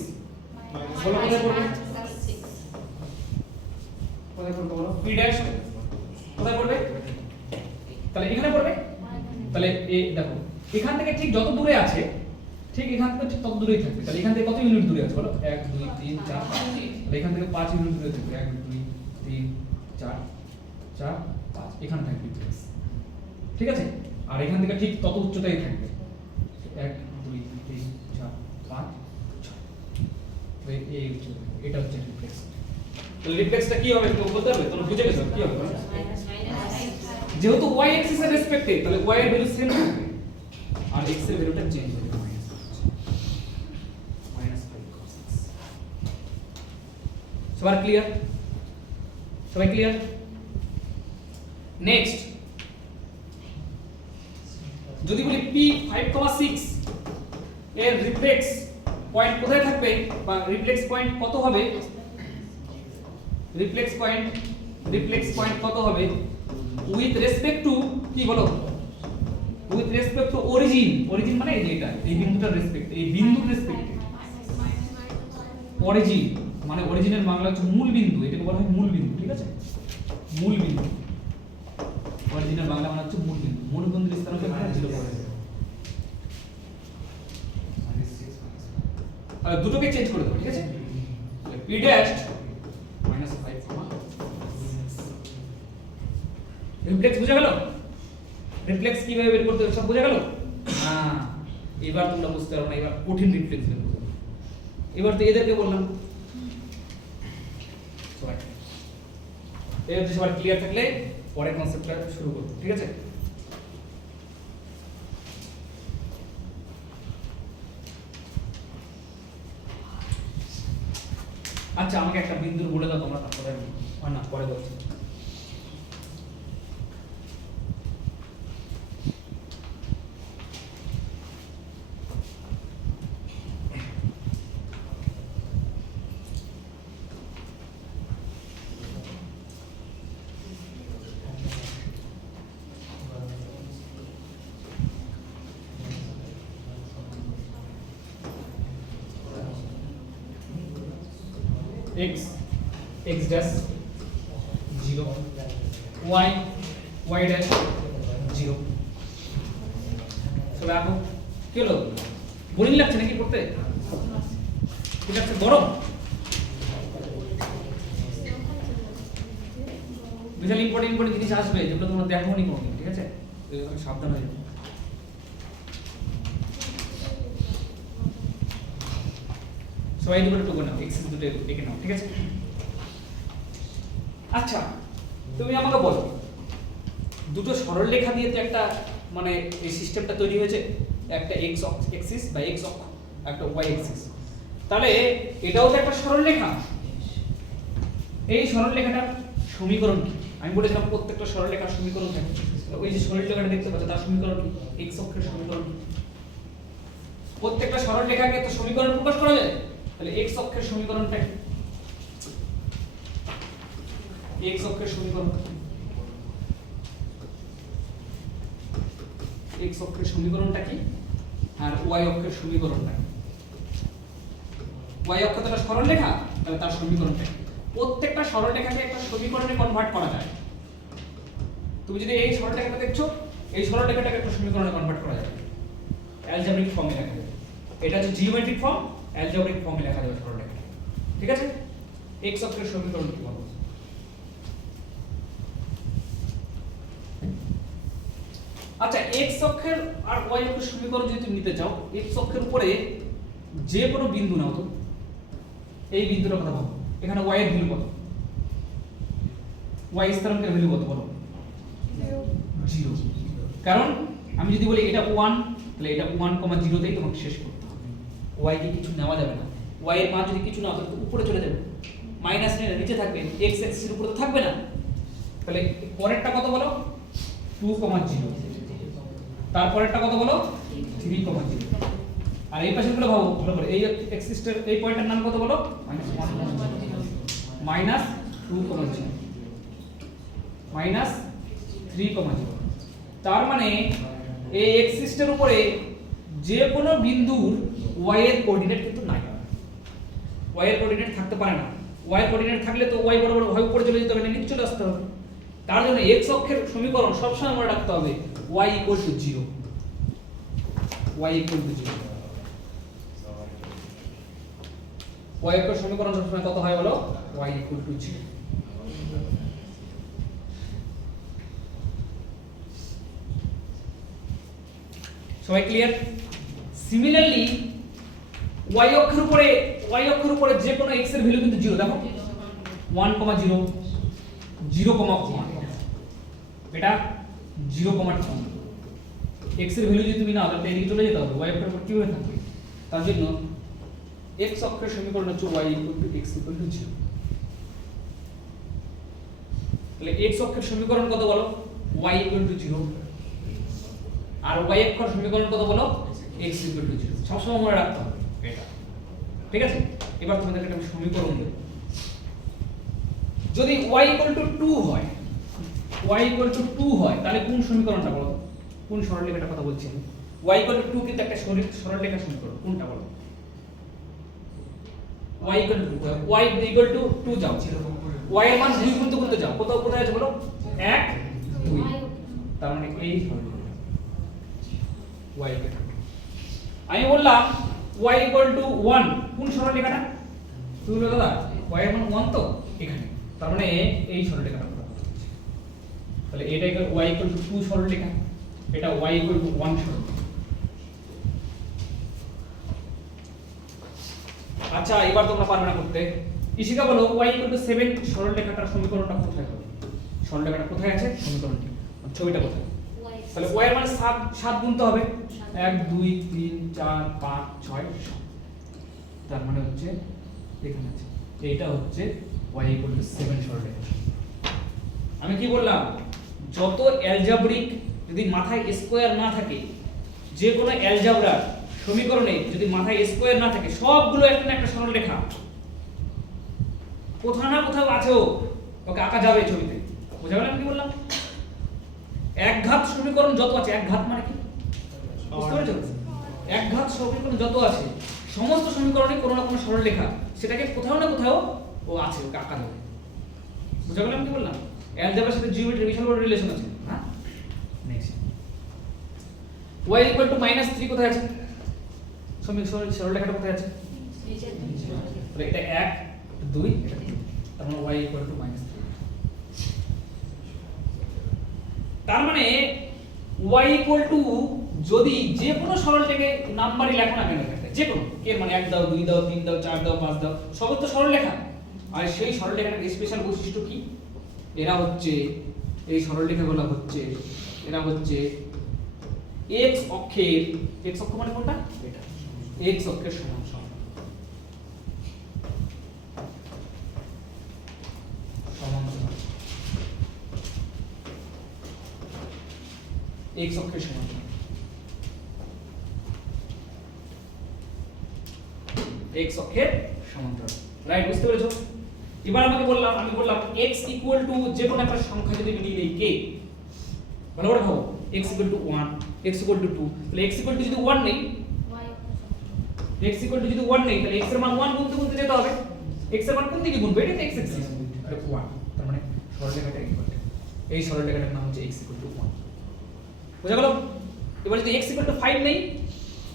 বলো কোথায় পড়বে? কোথায় পড়বে বলো? p ড্যাশ কোথায় পড়বে? তাহলে এখানে পড়বে। তাহলে এই দেখো এখান থেকে ঠিক যত দূরে আছে ঠিক এখান থেকে ঠিক তত দূরেই থাকবে। তাহলে এখান থেকে কত ইউনিট দূরে আছে বলো? 1 2 3 4 5। তাহলে এখান থেকে 5 ইউনিট দূরে থাকবে। 1 2 3 4 4 5 এখানে থাকবে রিফ্লেক্স, ঠিক আছে? আর এখান থেকে ঠিক তত উচ্চতায় থাকবে 1 2 3 4 5 6। এই উচ্চতা, এটা হচ্ছে রিফ্লেক্স। তাহলে রিফ্লেক্সটা কি হবে একটু বলতে পারবে? তোমরা বুঝে গেছো কি হবে? যেহেতু y অ্যাক্সিসের রেসপেক্টে তাহলে y এর ভ্যালু সেম থাকবে আর x এর ভ্যালুটা চেঞ্জ হবে, -5 - 6। সবার ক্লিয়ার? সবাই ক্লিয়ার? নেক্সট যদি বলি p 5,6 এর রিফ্লেক্স পয়েন্ট কোথায় থাকবে বা রিফ্লেক্স পয়েন্ট কত হবে, রিফ্লেক্স পয়েন্ট কত হবে উইথ রেসপেক্ট টু, কি বলো, with respect two origin, origin মানে এই যে এটা, এই বিন্দুটার রেসপেক্ট, এই বিন্দুর রেসপেক্ট, অরিজিন মানে অরিজিনের বাংলা হচ্ছে মূল বিন্দু, এটাকে বলা হয় মূল বিন্দু, ঠিক আছে, মূল বিন্দু, অরিজিনের বাংলা মানে হচ্ছে মূল বিন্দু, মূল বিন্দুর স্থানাঙ্ক মানে 0 করে দেবে। আর দুটোকে চেঞ্জ করে দেবো, ঠিক আছে, p ড্যাশ -5, রিফ্লেক্স বুঝা গেল, রিফ্লেক্স কিভাবে বের করতে হবে সব বুঝা গেল। হ্যাঁ, এবার তোমরা বুঝতে পারো না, এবার কঠিন রিফ্লেক্স বের করতে হবে। এবার তো এদেরকে বললাম, এবার সবার ক্লিয়ার থাকলে পরের কনসেপ্টটা শুরু করব, ঠিক আছে। আচ্ছা আমাকে একটা বিন্দু বলে দাও তোমরা, তারপরে না পরে বলছি। x dash 0, y dash 0। চলে আসো, কি হলো, বোরিং লাগছে নাকি পড়তে, ঠিক আছে, গরম, বিশাল ইম্পর্টেন্ট জিনিস আসবে যেগুলো তোমরা দেখোনি কোনোদিন, ঠিক আছে, সাবধান হয়ে যাও। সবাই দুটো টুকু নাও, এক্সেস দুটো এঁকে নাও, ঠিক আছে। আচ্ছা তুমি আমাকে বলো, দুটো সরল রেখা দিয়ে তো একটা মানে এই সিস্টেমটা তৈরি হয়েছে, একটা এক্স অ্যাক্সিস বা এক্স অক্ষ, একটা ওয়াই অ্যাক্সিস, তাহলে এটাও তো একটা সরল রেখা। এই সরল রেখাটার সমীকরণ কি? আমি বলেছিলাম প্রত্যেকটা সরল রেখার সমীকরণ থাকে, ওই যে সরল রেখাটা দেখতে পাচ্ছ তার সমীকরণ কি, এক্স অক্ষের সমীকরণ কি? প্রত্যেকটা সরল রেখাকে তো সমীকরণ প্রকাশ করা যায়, তাহলে এক্স অক্ষের সমীকরণটা কি? এক্স অক্ষের সমীকরণ, এক্স অক্ষের সমীকরণটা কি আর ওয়াই অক্ষের সমীকরণটা কি? ওয়াই অক্ষ তো একটা সরল রেখা, তাহলে তার সমীকরণটা কি? প্রত্যেকটা সরল রেখাকে একটা সমীকরণে কনভার্ট করা যায়। তুমি যদি এই সরল রেখাটা দেখছো, এই সরল রেখাটাকে একটা সমীকরণে কনভার্ট করা যায়, অ্যালজেব্রিক ফর্মে লেখা যাবে। এটা হচ্ছে জিওমেট্রিক ফর্ম, অ্যালজেব্রিক ফর্মে লেখা যাবে সরল রেখা, ঠিক আছে। এক্স অক্ষের সমীকরণ কি বলবো? আচ্ছা এক্স অক্ষের আর ওয়াই অক্ষের সমীকরণ যদি তুমি নিতে চাও, এক্স অক্ষের উপরে যে কোনো বিন্দু নাও তো, এই বিন্দুটার কথা ভাবো, এখানে ওয়াই এর ভ্যালু কত, ওয়াই স্থানাঙ্কের ভ্যালু কত বলো? 0। কারণ আমি যদি বলি এটা 1, তাহলে এটা 1,0 তেই তোমাকে শেষ করতে হবে, ওয়াই কে কিছু নেওয়া যাবে না, ওয়াই এর মান যদি কিছু নাও তাহলে উপরে চলে যাবে, মাইনাস নিচে থাকবে, এক্স এক্সিস এর উপরে তো থাকবে না। তাহলে পরেরটা কত বলো? 2,0। তারপরেরটা কত বলো? 3,0। আর এই পাশেরগুলো ভাবো ভালো করে, এই এক্সিস্টের এই পয়েন্টের নাম কত বলো? Minus 2,0 minus 3,0। তার মানে এই এক্সিস্টের উপরে যে কোনো বিন্দুর y এর কোঅর্ডিনেট কিন্তু নাই, y এর কোঅর্ডিনেট থাকতে পারে না। y এর কোঅর্ডিনেট থাকলে তো y বরাবর হয় উপরে চলে যেতে হবে, না নিচে চলে আসতে হবে। তার জন্য x অক্ষের সমীকরণ সবসময় মনে রাখতে হবে y 0, y 0। y অক্ষের সমীকরণ সবসময় কত হয় বলো? y 0। সবাই ক্লিয়ার? সিমিলারলি y অক্ষের উপরে যে কোনো x এর ভ্যালু কিন্তু 0, দেখো 1,0 0,1, এটা 0,2। x এর ভ্যালু যদি তুমি নাও তাহলে এদিকে চলে যেতে হবে, y অক্ষের উপর কি হয়ে থাকবে? তার জন্য x অক্ষের সমীকরণ হচ্ছে y x 0। তাহলে x অক্ষের সমীকরণ কত বলো? y 0। আর y অক্ষের সমীকরণ কত বলো? x 0। সবসময় মনে রাখতে হবে এটা। ঠিক আছে? এবার তোমাদেরকে একটা সমীকরণ দেব। যদি y 2 হয়, y 2 হয় তাহলে কোন সমীকরণটা বলো? কোন সরলরেখাটার কথা বলছি আমি? y 2 কিন্তু একটা সরলরেখার সমীকরণ, কোনটা বলো? y 2 যাও, y এর মান 2 গুণতে গুণতে যাও, কোথায় আছে বলো? 1 2, তার মানে এই সরলরেখা y 2। আমি বললাম y 1, কোন সরলরেখাটা? তুই বলো দাদা y এর মান 1 তো এখানে, তার মানে এই সরলরেখাটা কথা বলছি। তাহলে এটা y 2 সরলরেখা, এটা y 1 সরলরেখা। আচ্ছা এবার তোমরা পারবে না করতে। ইশিকা বলো y 7 সরলরেখাটার সমীকরণটা কোথায় হবে? সরলরেখাটা কোথায় আছে? সমীকরণটি ছবিটা কোথায়? তাহলে y এর মানে 7 গুণতে হবে, 1 2 3 4 5 6 7, তার মানে হচ্ছে এখানে আছে, এইটা হচ্ছে y 7 সরলরেখা। আমি কি বললাম? যত অ্যালজেব্রিক যদি মাথায় স্কয়ার না থাকে, যে কোনো অ্যালজেব্রার সমীকরণে যদি মাথায় স্কয়ার না থাকে, সবগুলো একটা না একটা সরলরেখা কোথাও না কোথাও আছে, ওকে আঁকা যাবে ছবিতে। বুঝা গেল আমি কি বললাম? একঘাত সমীকরণ যত আছে, একঘাত মানে কি বুঝতে পেরেছো? একঘাত সমীকরণ যত আছে, সমস্ত সমীকরণে কোনো না কোনো সরলরেখা সেটাকে কোথাও না কোথাও ও আছে, ওকে আঁকা যাবে। বুঝা গেল আমি কি বললাম? অ্যালজেব্রার সাথে জিওমেট্রির বিশাল বড় রিলেশন আছে। হ্যাঁ, নেক্সট y -3 কোথায় আছে? সরলরেখাটা কোথায় আছে? তাহলে এটা 1 2, এটা 3, তার মানে y -3। তার মানে y যদি যে কোনো সরলরেখাকে নাম্বারই লেখো না কেন, যে কোনো এর মানে 1 দাও 2 দাও 3 দাও 4 দাও 5 দাও, সব তো সরলরেখা। আর সেই সরলরেখার স্পেশাল বৈশিষ্ট্য কি? এরা হচ্ছে, এই সরলরেখাগুলো হচ্ছে, এরা হচ্ছে x অক্ষের, x অক্ষ মানে কোনটা? এটা x অক্ষের সমান সমান x অক্ষের সমান x অক্ষের সমান্তরাল। রাইট, বুঝতে পেরেছো? এবার আমি বললাম x যে কোনো একটা সংখ্যা যদি নিয়ে নেই k, ভালো করে ভাবো, x 1 x 2, তাহলে x যদি 1 নেই, x যদি 1 নেই, তাহলে x এর মান 1 গুণতে গুণতে যেতে হবে। x এর মান কোন দিকে গুণবে? এটা তো x এক্সিস, এটা 1, তার মানে সরলরেখাটা এই সরলরেখাটার নাম হচ্ছে x 1। বুঝা গেল? এবার যদি x 5 নেই,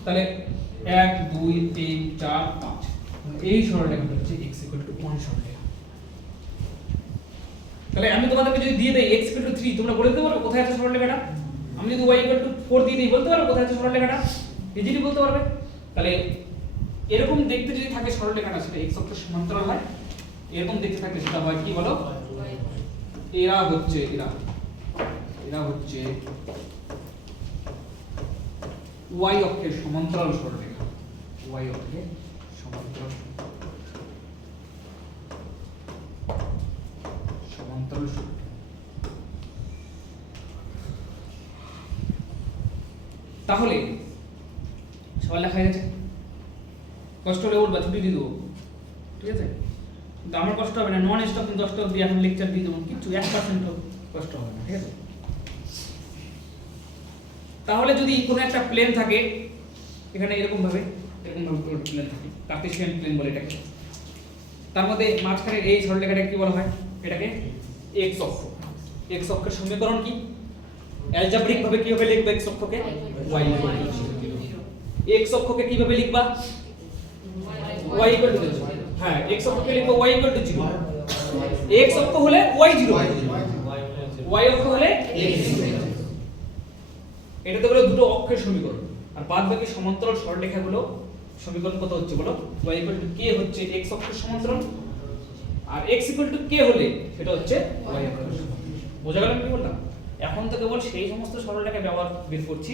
তাহলে 1 2 3 4 5, এই সরলরেখাটা হচ্ছে x 1 সরলরেখা। তাহলে আমি তোমাদেরকে যদি দিয়ে দেই x 3, তোমরা বলে দিতে পারবে কোথায় আছে সরলরেখাটা? আমি যদি y 4 দিয়ে দিই, বলতে পারবে কোথায় আছে সরলরেখাটা? ইজিলি বলতে পারবে। তাহলে এরকম দেখতে যদি থাকে সরলরেখাটা, সেটা x অক্ষের সমান্তরাল হয়। এরকম দেখতে থাকে সেটা হয় কি বলো? এরা হচ্ছে y অক্ষের সমান্তরাল সরলরেখা, y অক্ষের সমান্তরাল সরলরেখা। তাহলে সবাই লেখা গেছে? কষ্ট হলে উঠবা, ছুটি দিয়ে দেবো, ঠিক আছে? কিন্তু আমার কষ্ট হবে না, নন স্টপ 10টা অবধি এখন লেকচার দিয়ে দেবো, কিছু 1% কষ্ট হবে না, ঠিক আছে? তাহলে যদি কোনো একটা প্লেন থাকে এখানে, এরকম ভাবে প্লেন থাকে, কার্টেসিয়ান প্লেন বলে এটাকে, তার মধ্যে মাঝখানে এই সরলরেখাটাকে কি বলা হয়? এটাকে x অক্ষ। x অক্ষের সমীকরণ কি? অ্যালজেব্রিক ভাবে কিভাবে লিখবে x অক্ষকে? y x অক্ষকে কিভাবে লিখবা? y 0। হ্যাঁ, x অক্ষকে লিখবো y 0। x অক্ষ হলে y 0, y অক্ষ হলে x 0। এটা তো হলো দুটো অক্ষের সমীকরণ। আর বাদ বাকি সমান্তরাল সরলরেখাগুলো সমীকরণ কত হচ্ছে বলো? y k হচ্ছে x অক্ষের সমান্তরাল, আর x k হলে সেটা হচ্ছে y অক্ষের সমান্তরাল। বোঝা গেল কি বললাম? এখন তো কেবল সেই সমস্ত সরলরেখা ব্যবহার বের করছি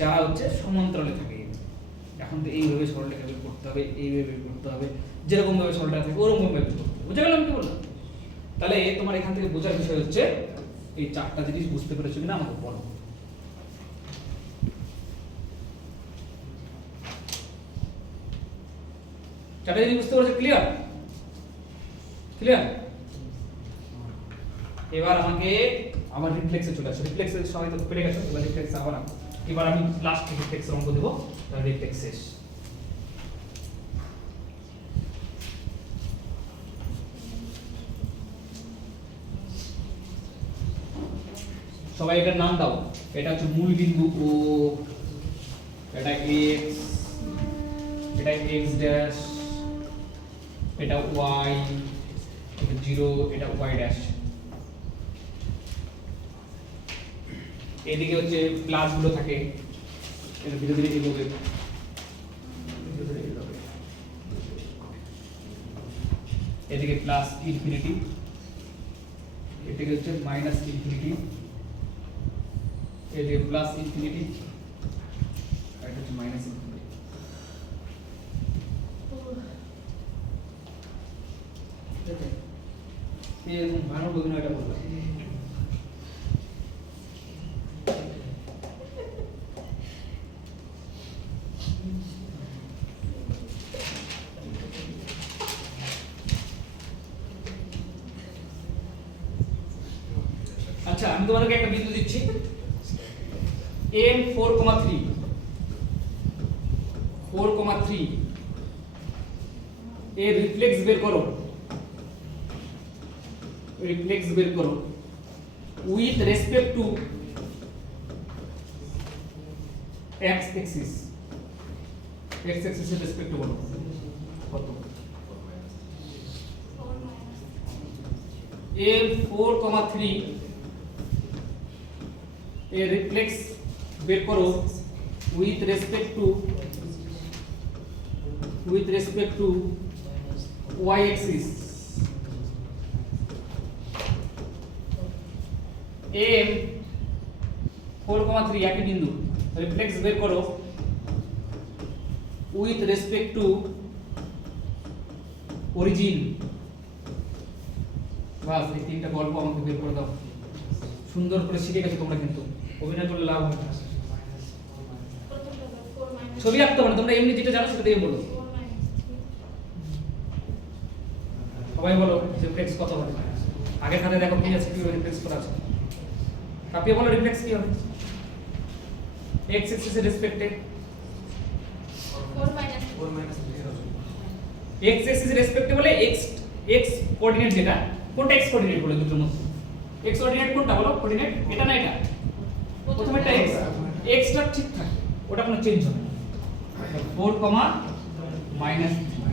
যারা হচ্ছে সমান্তরালে থাকে। এখন তো এইভাবে সরলরেখা বের করতে হবে, এইভাবে বের করতে হবে, যেরকম ভাবে সরলরেখা থাকে ওরকম ভাবে বের করতে হবে। বুঝা গেল কি বললাম? তাহলে তোমার এখান থেকে বোঝার বিষয় হচ্ছে এই চারটা জিনিস বুঝতে পেরেছো কিনা আমাকে বলো। চারটা জিনিস বুঝতে পারছো? ক্লিয়ার? ক্লিয়ার? এবার আমাকে আবার রিফ্লেক্সে চলে আসো। রিফ্লেক্সে সবাই তো পেরে গেছো, এবার রিফ্লেক্স এবার আমি লাস্ট রিফ্লেক্সের অঙ্ক দেবো, তাহলে রিফ্লেক্স শেষ। সবাই এটার নাম দাও। এটা হচ্ছে মূল বিন্দু ও, এটা x, এটা x ড্যাশ, এটা y, এটা 0, এটা y ড্যাশ। এদিকে হচ্ছে প্লাস গুলো থাকে, এটা ধীরে ধীরে এগোবে, এদিকে প্লাস ইনফিনিটি, এদিকে হচ্ছে মাইনাস ইনফিনিটি, এদিকে প্লাস ইনফিনিটি, আর এটা হচ্ছে মাইনাস ইনফিনিটি। এরকম ভালো অভিনয়টা করলাম। আচ্ছা, আমি তোমাদেরকে একটা বিন্দু দিচ্ছি, m 4,3 এর রিফ্লেক্স বের করো, রিফ্লেক্স বের করো with respect to x axis, x axis এর রেসপেক্ট করো কত? m 4,3 এর রিফ্লেক্স বের করো with respect two y axis। m 4,3 একই বিন্দু, রিফ্লেক্স বের করো উইথ রেসপেক্ট টু অরিজিন। বাস, এই তিনটা গল্প আমাকে বের করে দাও। সুন্দর করে শিখে গেছো তোমরা, কিন্তু অভিনয় করলে লাভ হবে না। ছবি আঁকতে হবে না, তোমরা এমনি যেটা জানো সেটা দিয়ে বলো। সবাই বলো রিফ্লেক্স কত হবে। আগের খাতায় দেখো কি আছে, কিভাবে রিফ্লেক্স করা আছে। কাপিয়ে বলো রিফ্লেক্স কি হবে। x axis এর রেসপেক্টে 4 minus x axis এর রেসপেক্টে বলে x কোঅর্ডিনেট যেটা, কোনটা x কোঅর্ডিনেট বলে দুটোর মধ্যে? x কোঅর্ডিনেট কোনটা বলো? কোঅর্ডিনেট এটা না এটা? প্রথমেরটা x টা ঠিক থাকে, ওটা কোনো চেঞ্জ হবে না। 4, minus 3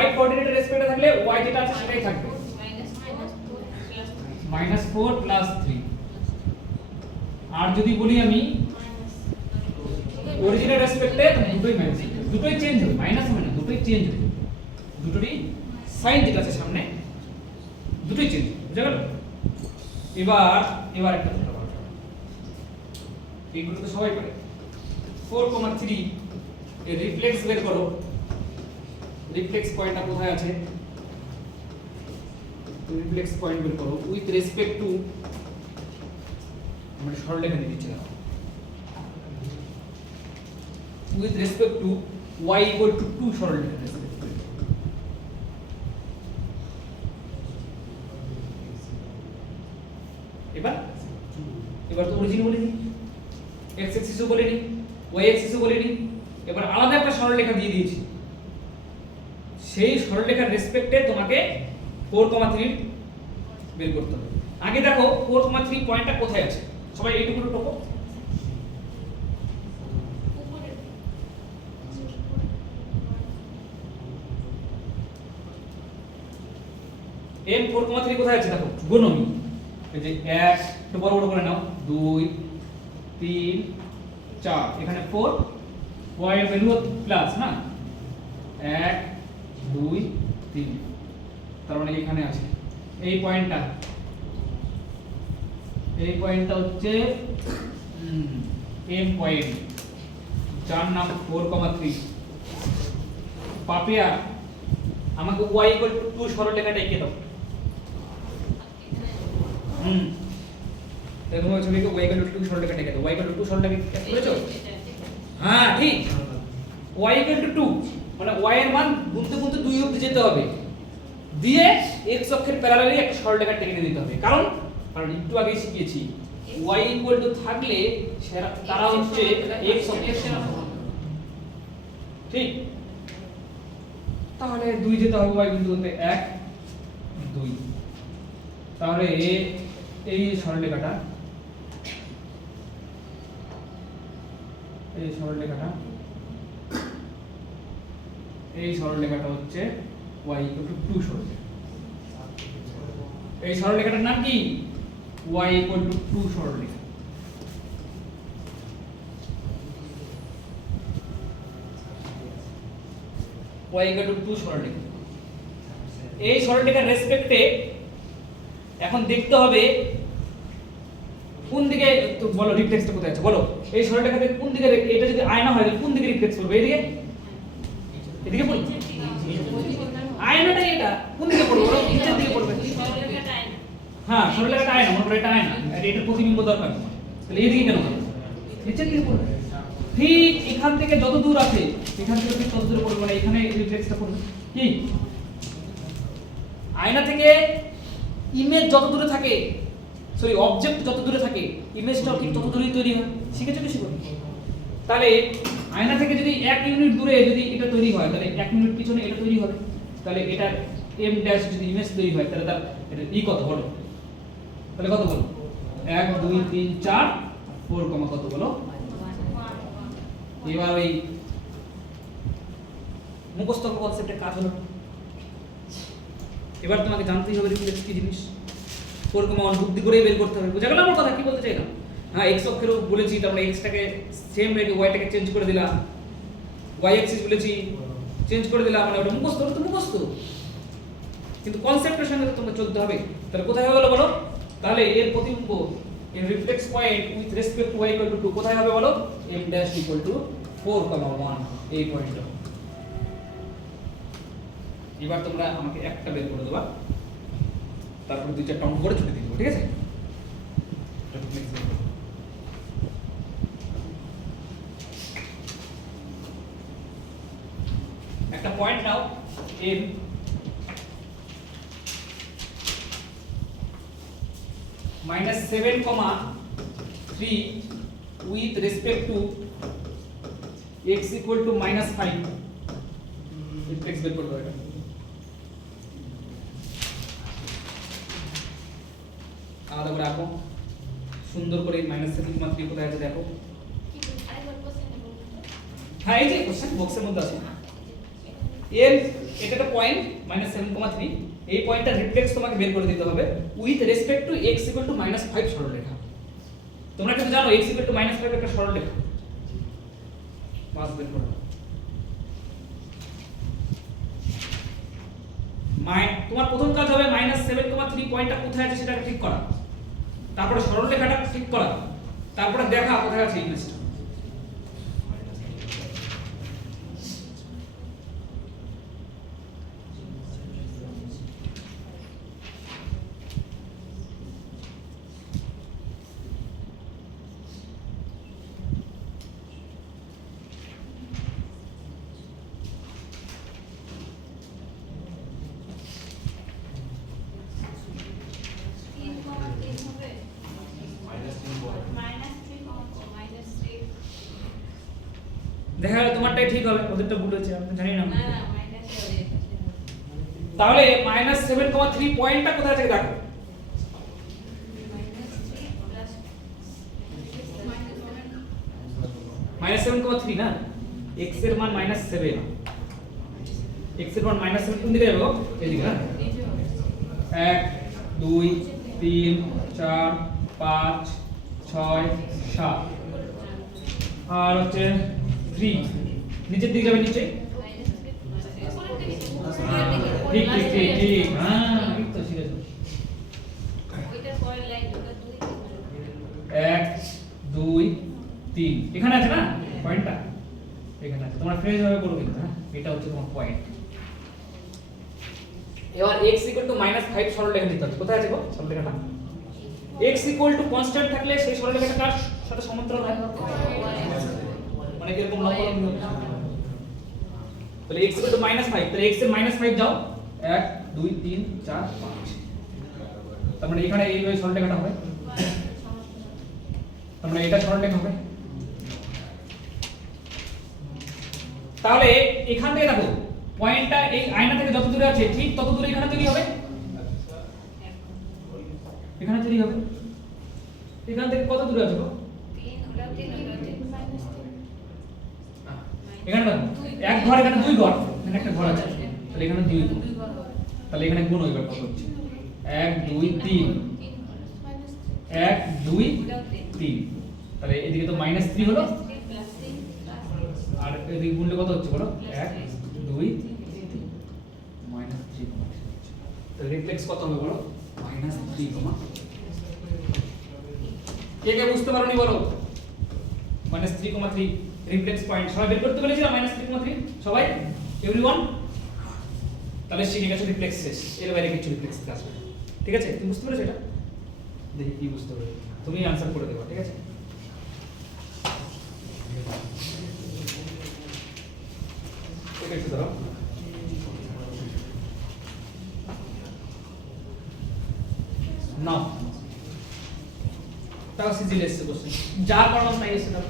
y কোঅর্ডিনেটের রেসপেক্টে থাকলে y যেটা আছে সেটাই থাকবে, -4 plus 3। আর যদি বলি আমি অরিজিনের রেসপেক্টে, দুটোই মাইনাস, দুটোই চেঞ্জ হবে, মাইনাস হবে না, দুটোই চেঞ্জ হবে, দুটোরই সাইন যেটা আছে সামনে দুটোই চেঞ্জ, বুঝা গেল? এবার একটা কথা বলতে হবে, এইগুলো তো সবাই পারে। 4,3 এর রিফ্লেক্স বের করো, রিফ্লেক্স পয়েন্টটা কোথায় আছে? রিফ্লেক্স পয়েন্ট বের করো উইথ রেসপেক্ট টু, আমরা সরলরেখা দিয়ে দিচ্ছি, with respect to y equal to 2 সরলরেখা রেসপেক্ট করে। এবার তো অরিজিন বলিনি, x axis ও বলিনি, y axis ও বলিনি, এবার আলাদা একটা সরলরেখা দিয়ে দিয়েছি। সেই সরলরেখার রেসপেক্টে তোমাকে 4,3 বের করতে হবে। আগে দেখো 4,3 পয়েন্টটা কোথায় আছে, সবাই এইটুকু টোকো। m 4,3 কোথায় আছে দেখো, গুণমি, এই যে 1 একটু বড় বড় করে নাও, 2 3 4, এখানে 4, y এর ভ্যালু প্লাস না, 1 2 3, তার মানে এখানে আছে এই পয়েন্টটা হচ্ছে m পয়েন্ট, যার নাম 4,3। পাপিয়া আমাকে y 2 সরলরেখাটা এঁকে দাও। দেখো ছবিকে y 2 সরলরেখাটা এঁকে দাও। y 2 সরলরেখা করেছো? হ্যাঁ ঠিক, y 2 মানে y এর মান গুনতে গুনতে 2 অবধি যেতে হবে, দিয়ে x অক্ষের প্যারালালি একটা সরলরেখা টেনে দিতে হবে। কারণ একটু আগেই শিখিয়েছি y ইকুয়াল টু থাকলে তারা হচ্ছে x অক্ষের সমান, ঠিক? তাহলে 2 যেতে হবে y বিন্দু বলতে 1 2, তাহলে এই সরলরেখাটা হচ্ছে y ইকুয়াল টু 2 সরলরেখা। এই সরলরেখাটার নাম কি? y ইকুয়াল টু 2 সরলরেখা। y ইকুয়াল টু 2 সরলরেখা। এই সরলরেখার রেসপেক্টে এখন দেখতে হবে কোন দিকে, তো বলো রিফ্লেক্সটা কোথায় আছে বলো। এই সরলরেখাতে কোন দিকে, এটা যদি আয়না হয় তাহলে কোন দিকে রিফ্লেক্স করবে? এইদিকে, এদিকে পড়বে? আয়নাটাই এটা কোন দিকে পড়বে বলো? নিচের দিকে পড়বে। হ্যাঁ, সরলরেখাটা আয়না, মনে করো এটা আয়না, আর এটা প্রতিবিম্ব দরকার, তাহলে এইদিকে কেন পড়বে? নিচের দিকে পড়বে। ঠিক এখান থেকে যত দূর আছে এখান থেকে ঠিক তত দূরে পড়বে, মানে এখানে রিফ্লেক্সটা পড়বে। কি আয়না থেকে ইমেজ যত দূরে থাকে, সরি অবজেক্ট যত দূরে থাকে, ইমেজটাও ঠিক তত দূরেই তৈরি হয়। শিখেছো কি শিখো? তাহলে আয়না থেকে যদি 1 ইউনিট দূরে যদি এটা তৈরি হয়, তাহলে 1 মিনিট পিছনে এটা তৈরি হবে। তাহলে এটা m ড্যাশ যদি ইমেজ তৈরি হয়, তাহলে তার এটা কত বলো? তাহলে কত বলো? 1 2 3 4 4 কত বলো? এবার ওই মুখস্থ কনসেপ্টের কাজ হলো। এবার তোমাকে জানতেই হবে রিফ্লেক্স কি জিনিস। 4,1 বুদ্ধি করে বের করতে হবে। বুঝা গেল আমার কথা? কি বলতে চাইলাম? হ্যাঁ, x অক্ষেরও বলেছি, তারপরে x টাকে সেম রেখে y টাকে চেঞ্জ করে দিলাম, y অ্যাক্সিস বলেছি চেঞ্জ করে দিলাম, মানে ওটা মুখস্থ তো মুখস্থ, কিন্তু কনসেপ্টের সঙ্গে তো তোমাকে চলতে হবে। তাহলে কোথায় হবে বলো? তাহলে এর প্রতিবিম্ব, এর reflex point with respect two y equal to 2 কোথায় হবে বলো? m ড্যাশ ইকুয়াল টু 4,1 এই পয়েন্টটা। এবার তোমরা আমাকে একটা বের করে দেবা, তারপর 2-4টা অঙ্ক করে ছুটি দিব, ঠিক আছে? একটা point now m -7,3 with respect to x equal to -5, reflex বের করতে হবে। আলাদা করে আঁকো সুন্দর করে। -7,3 কোথায় আছে দেখো। হ্যাঁ, এই যে কোশ্চেন বক্সের মধ্যে আছে। এর এটা একটা পয়েন্ট -7,3, এই পয়েন্টটা রিফ্লেক্স তোমাকে বের করে দিতে হবে উইথ রেসপেক্ট টু x = -5 সরলরেখা। তোমরা কিন্তু জানো x = -5 একটা সরলরেখা। মাস বের করো। তোমার প্রথম কাজ হবে -7,3 পয়েন্টটা কোথায় আছে সেটাকে ঠিক করা, তারপরে সরলরেখাটা ঠিক করা, তারপরে দেখা কোথায় আছে ইমেজটা। দেখা গেল তোমারটাই ঠিক হবে, ওদেরটা ভুল হয়েছে, আমি জানি না। তাহলে -7,3 পয়েন্টটা কোথায় আছে দেখো। -7,3 না, x এর মান -7, x এর মান -7 কোন দিকে যাবে? এদিকে না। 1 2 3 4 5 6 7 আর হচ্ছে 3 নিচের দিকে যাবে, নিচে। ঠিক ঠিক ঠিক ঠিক, হ্যাঁ এই তো শিখেছো। ওইটার পরে লাইন ওটা 1 2 3 এখানে আছে না পয়েন্টটা, এখানে আছে। তোমরা ফ্রেজ ভাবে করো কিন্তু, হ্যাঁ এটা হচ্ছে তোমার পয়েন্ট। এবার x = -5 সরলরেখা নিতে হবে। কোথায় আছে গো সরলরেখাটা? x = কনস্ট্যান্ট থাকলে সেই সরলরেখাটা কার সাথে সমান্তরাল হয়? মানে এরকম লম্ব লম্ব তাহলে x = -5, তাহলে x এর -5 যাও 1 2 3 4 5, তার মানে এখানে এইভাবে সরলরেখাটা হবে, তার মানে এটা সরলরেখা হবে। তাহলে এখান থেকে দেখো পয়েন্টটা এই আয়না থেকে যত দূরে আছে ঠিক তত দূরে এখানে তৈরি হবে, এখানে তৈরি হবে। এখান থেকে কত দূরে আছে গো? 3 ওটা 3 ওটা 3 এখানে দেখো এক ঘর, এখানে দুই ঘর, এখানে একটা ঘর আছে, তাহলে এখানে দুই ঘর, তাহলে এখানে গুণ হইবে কত হচ্ছে 1 2 3, 1 2 3, তাহলে এদিকে তো -3 হলো, আর এদিকে গুণলে কত হচ্ছে বলো 1 2 3 -3, তাহলে রিফ্লেক্স কত হবে বলো -3, কে কে বুঝতে পারোনি বলো? -3,3 রিফ্লেক্স পয়েন্ট সবাই বের করতে পেরেছিলাম -3,3 সবাই, এভরিওয়ান? তাহলে শিখে গেছো রিফ্লেক্স শেষ, এর বাইরে কিছু রিফ্লেক্স আসবে না। ঠিক আছে, তুমি বুঝতে পেরেছো এটা? দেখি কি বুঝতে পারবে, তুমি আনসার করে দেবা। ঠিক আছে, এটা একটু ধরো। নাও তাও সিজিল এসছে কোশ্চেন, যা পড়ালাম তাই এসছে। দাও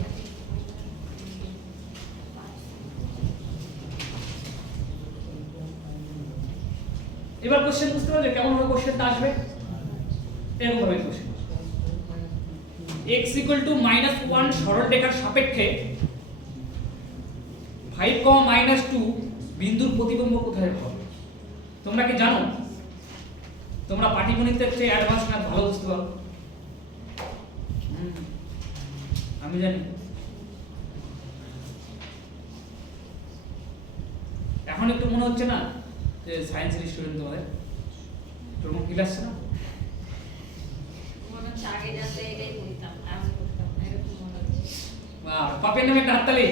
এবার কোশ্চেন বুঝতে পারলে কেমন ভাবে কোশ্চেনটা আসবে, এরকম ভাবে কোশ্চেন x = -1 সরলরেখার সাপেক্ষে 5, -2 বিন্দুর প্রতিবিম্ব কোথায় হবে? তোমরা কি জানো? তোমরা পাটিগণিতের চেয়ে অ্যাডভান্স না, ভালো বুঝতে পারো। আমি জানি। এখন একটু মনে হচ্ছে না যে সায়েন্সের স্টুডেন্ট তোমাদের তোমরা কি লাগছে না? মনে হচ্ছে আগে জানলে এটাই বলতাম, আমি করতাম এরকম মনে হচ্ছে। বাহ, পাপের নামে একটা হাততালি।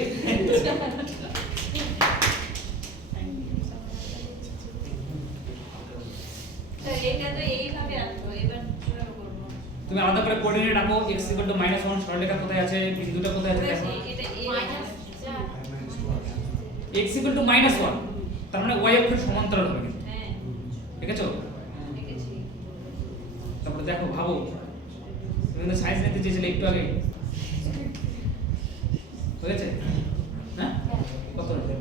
তো এটা তো এইভাবে আসলো, এবার কিভাবে করব? তুমি আলাদা করে কোঅর্ডিনেট রাখো, x = -1 সরলরেখা কোথায় আছে, বিন্দুটা কোথায় আছে দেখো। এটা x = -1, তার মানে y অক্ষের সমান্তরাল হবে, হ্যাঁ দেখেছো? দেখেছি। তারপরে দেখো, ভাবো তুমি তো সায়েন্স নিতে চেয়েছিলে একটু আগে, হয়েছে না? কত হয়েছে?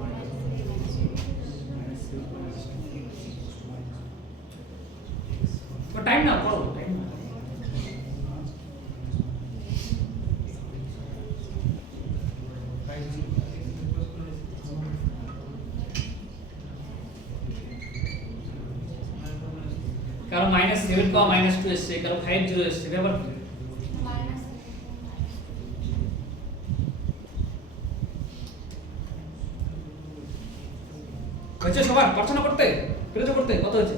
তো টাইম না করো, টাইম না। কারো -7, -2 এসছে, কারো 5 0 এসছে, ব্যাপার কি? হয়েছে সবার? পারছো না করতে? পেরেছো করতে? কত হয়েছে?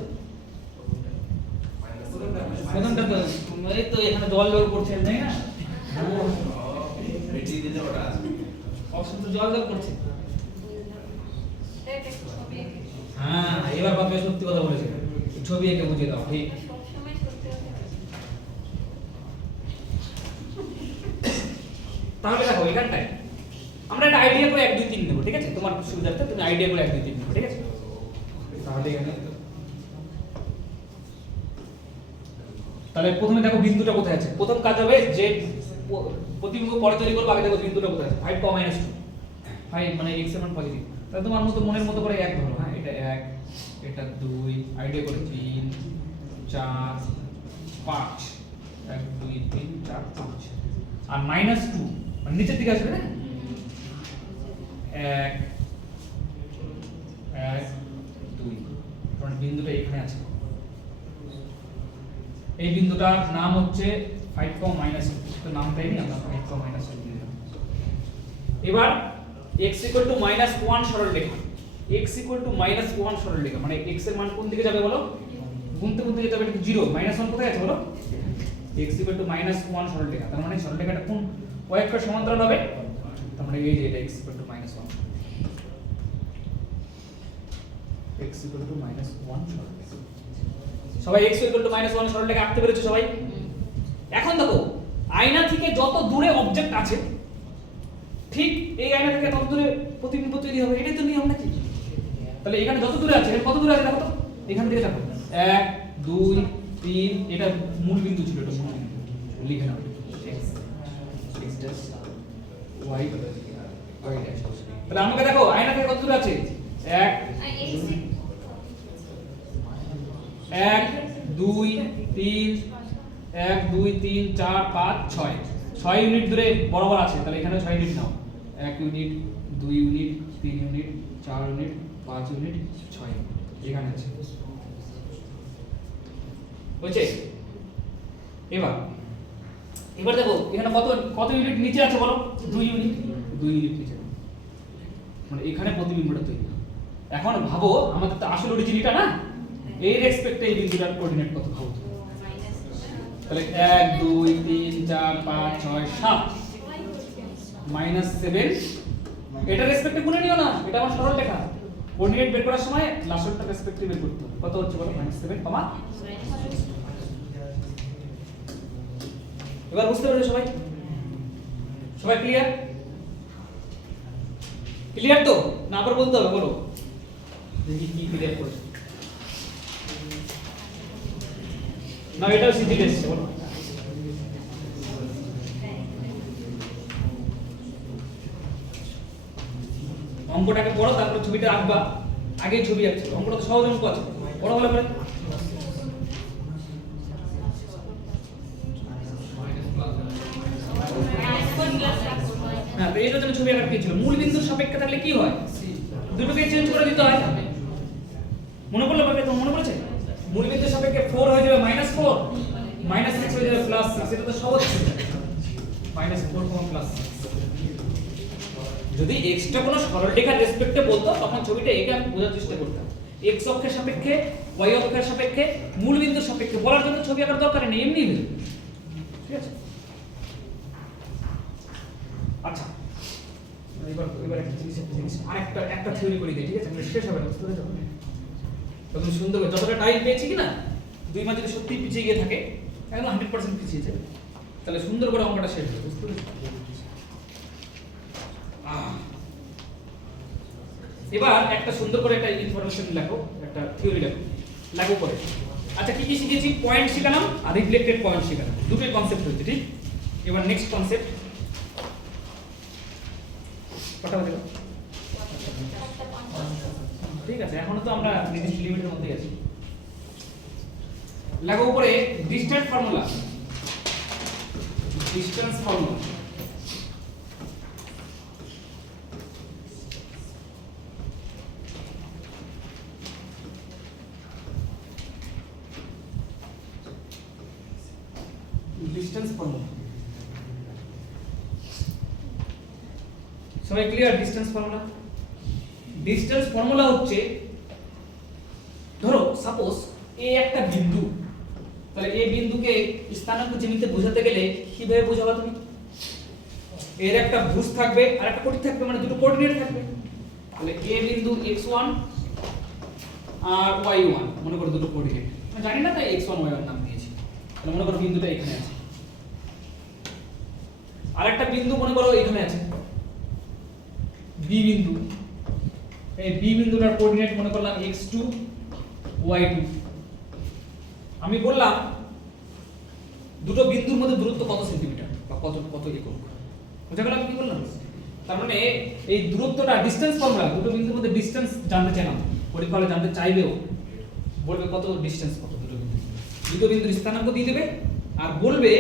প্রথমটা তো এই তো এখানে জল করছে, তাই না? অপশন তো জল করছে। এটা ছবি এঁকে হ্যাঁ, এবার বাপে সত্যি কথা বলেছে, ছবি এঁকে বুঝিয়ে দাও। ঠিক, সবসময় করতে হবে। তাহলে দেখো এখানটায় আমরা একটা আইডিয়া করে 1 2 3 নেব। ঠিক আছে, তোমার সুবিধার্থে তুমি আইডিয়া করে 1 2 3 নেব। ঠিক আছে, তাহলে এখানে তাহলে প্রথমে দেখো বিন্দুটা কোথায় আছে। প্রথম কাজ হবে যে প্রতিবিম্ব পরে তৈরি করবো, আগে দেখো বিন্দুটা কোথায় আছে। 5, -2 5 মানে x এর মান পজিটিভ, তাহলে তোমার মতো মনের মতো করে 1 ধরো। হ্যাঁ, এটা 1, এটা 2, আইডিয়া করে 3 4 5, 1 2 3 4 5, আর -2 মানে নিচের দিকে আসবে না, 1 1 2, কারণ বিন্দুটা এখানে আছে। এই বিন্দুটার নাম হচ্ছে 5, -2, তো নামটাই নেই, আমরা 5, -2 দিয়ে দিলাম। এবার x = -1 সরলরেখা, x = -1 সরলরেখা মানে x এর মান কোন দিকে যাবে বলো? গুনতে গুনতে যেতে হবে 0, -1 কোথায় আছে বলো? x = -1 সরলরেখা, তার মানে সরলরেখাটা কোন y অক্ষের সমান্তরাল হবে? তার মানে এই যে এটা x = -1, x = -1 সরলরেখা। সবাই x = -1 সরলরেখা আঁকতে পেরেছো সবাই? এখন দেখো আয়না থেকে যত দূরে অবজেক্ট আছে ঠিক এই আয়না থেকে তত দূরে প্রতিবিম্ব তৈরি হবে, এটাই তো নিয়ম নাকি? তাহলে এখানে যত দূরে আছে কত দূরে আছে দেখো তো, এখান থেকে দেখো 1 2 3, এটা মূল বিন্দু ছিল, এটা মূল বিন্দু লিখে নাও x ড্যাশ y ড্যাশ। তাহলে আমাকে দেখো আয়না থেকে কত দূরে আছে 1 1 2 3 1 2 3 4 5 6 6 ইউনিট দূরে বরাবর আছে, তাহলে এখানে 6 ইউনিট নাও, 1 unit 2 unit 3 unit 4 unit 5 unit 6 unit এখানে আছে, বুঝছে? এবার এবার দেখো এখানে কত কত ইউনিট নিচে আছে বলো, 2 ইউনিট নিচে, মানে এখানে প্রতিবিম্বটা তৈরি। এখন ভাবো আমাদের তো আসল অরিজিন এটা না, এই রেসপেক্টে এই বিন্দুটার কোঅর্ডিনেট কত ভাবো তো। তাহলে 1 2 3 4 5 6 7 -7, এটা রেসপেক্টে গুণে নিও না, এটা আমার সরল লেখা। কোঅর্ডিনেট বের করার সময় লাস্টটা রেসপেক্টে বের করতে হবে। কত হচ্ছে বলো, -7, এবার বুঝতে পেরেছো সবাই? সবাই ক্লিয়ার? ক্লিয়ার তো না, আবার বলতে হবে, বলো দেখি কি ক্লিয়ার করেছো না, এটাও সিদ্ধি এসেছে, বলো অঙ্কটাকে পড়ো, তারপর ছবিটা আঁকবা। আগে ছবি আঁকছো, অঙ্কটা তো সহজ অঙ্ক আছে, পড়ো ভালো করে। হ্যাঁ, তো এটার জন্য ছবি আঁকার কি ছিল, মূল বিন্দুর সাপেক্ষে থাকলে কি হয়, দুটোকে চেঞ্জ করে দিতে হয়। মনে পড়লো বাকি, তোমার মনে পড়েছে? মূল বিন্দুর সাপেক্ষে 4 হয়ে যাবে -4, -6 হয়ে যাবে +6, এটা তো সহজ ছিল, -4, +6। যদি এক্সটা কোনো সরলরেখার রেসপেক্টে বলতো তখন ছবিটা একে আমি বোঝার চেষ্টা করতাম। এক্স অক্ষের সাপেক্ষে, ওয়াই অক্ষের সাপেক্ষে, মূল বিন্দুর সাপেক্ষে বলার জন্য ছবি আঁকার দরকার নেই, এমনি হয়ে যাবে। ঠিক আছে? আচ্ছা, এবার একটা জিনিস আরেকটা থিওরি করে দিই, ঠিক আছে? আমরা শেষ হবে না, বুঝতে পেরেছো? তখন সুন্দর করে যতটা টাইম পেয়েছি কি না, 2 মাস যদি সত্যি পিছিয়ে গিয়ে থাকে, একদম 100% পিছিয়ে যাবে, তাহলে সুন্দর করে অঙ্কটা শেষ হবে, বুঝতে পেরেছো? এবার একটা সুন্দর করে একটা ইনফরমেশন লেখো, একটা থিওরি লেখো, লাগু করে। আচ্ছা, কি কি শিখেছি? পয়েন্ট শিখালাম আর রিফ্লেক্টেড পয়েন্ট শিখালাম, দুটোই কনসেপ্ট হচ্ছে, ঠিক? এবার নেক্সট কনসেপ্ট কটা হলো? ঠিক আছে, এখনো তো আমরা নির্দিষ্ট লিমিটের মধ্যে আছি। লাগু করে distance formula, distance formula. Distance formula সবাই clear? Distance formula, distance formula হচ্ছে, ধরো সাপোজ এ একটা বিন্দু, তাহলে এই বিন্দুকে স্থানাঙ্ক জ্যামিতিতে বোঝাতে গেলে কিভাবে বোঝাবা তুমি? এর একটা ভুজ থাকবে আর একটা কোটি থাকবে, মানে দুটো কোঅর্ডিনেট থাকবে। তাহলে এ বিন্দু x1 আর y1 মনে করো দুটো কোঅর্ডিনেট, আমি জানি না তাই x1 y1 নাম দিয়েছি। তাহলে মনে করো বিন্দুটা এখানে আছে, আরেকটা বিন্দু মনে করো এখানে আছে বি বিন্দু, এই বি বিন্দুটার কোঅর্ডিনেট মনে করলাম x2 y2। আমি বললাম দুটো বিন্দুর মধ্যে দূরত্ব কত সেন্টিমিটার বা কত কত একক, বুঝা গেল আমি কি বললাম? তার মানে এই দূরত্বটা ডিসটেন্স ফর্মুলা, দুটো বিন্দুর মধ্যে ডিসটেন্স জানতে চাইলাম, পরীক্ষা হলে জানতে চাইবেও, বলবে কত ডিসটেন্স, কত দুটো বিন্দুর স্থানাঙ্ক দিয়ে দেবে আর বলবে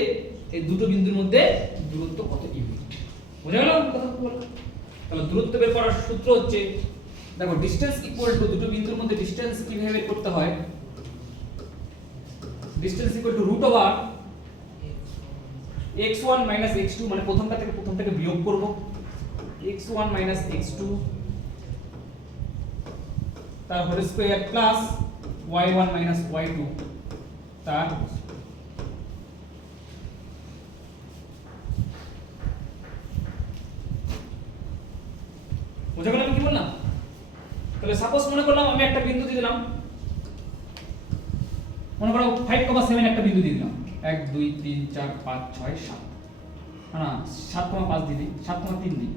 এই দুটো বিন্দুর মধ্যে দূরত্ব কত ইউনিট। বুঝা গেল কথা বললাম? তাহলে দূরত্ব বের করার সূত্র হচ্ছে, দেখো ডিসটেন্স ইকুয়াল টু, দুটো বিন্দুর মধ্যে ডিসটেন্স কিভাবে বের করতে হয়, distance equal to root over x1 x2, মানে প্রথমটাকে বিয়োগ করব, x1 x2 তার whole square plus y1 y2 তার বুঝা গেল আমি কি বললাম? তাহলে সাপোজ মনে করলাম আমি একটা বিন্দু দিয়ে দিলাম, মনে করো 5,7 একটা বিন্দু দিয়ে দিলাম, 1 2 3 4 5 6 7, না 7,5 দিই, 7,3 দিই,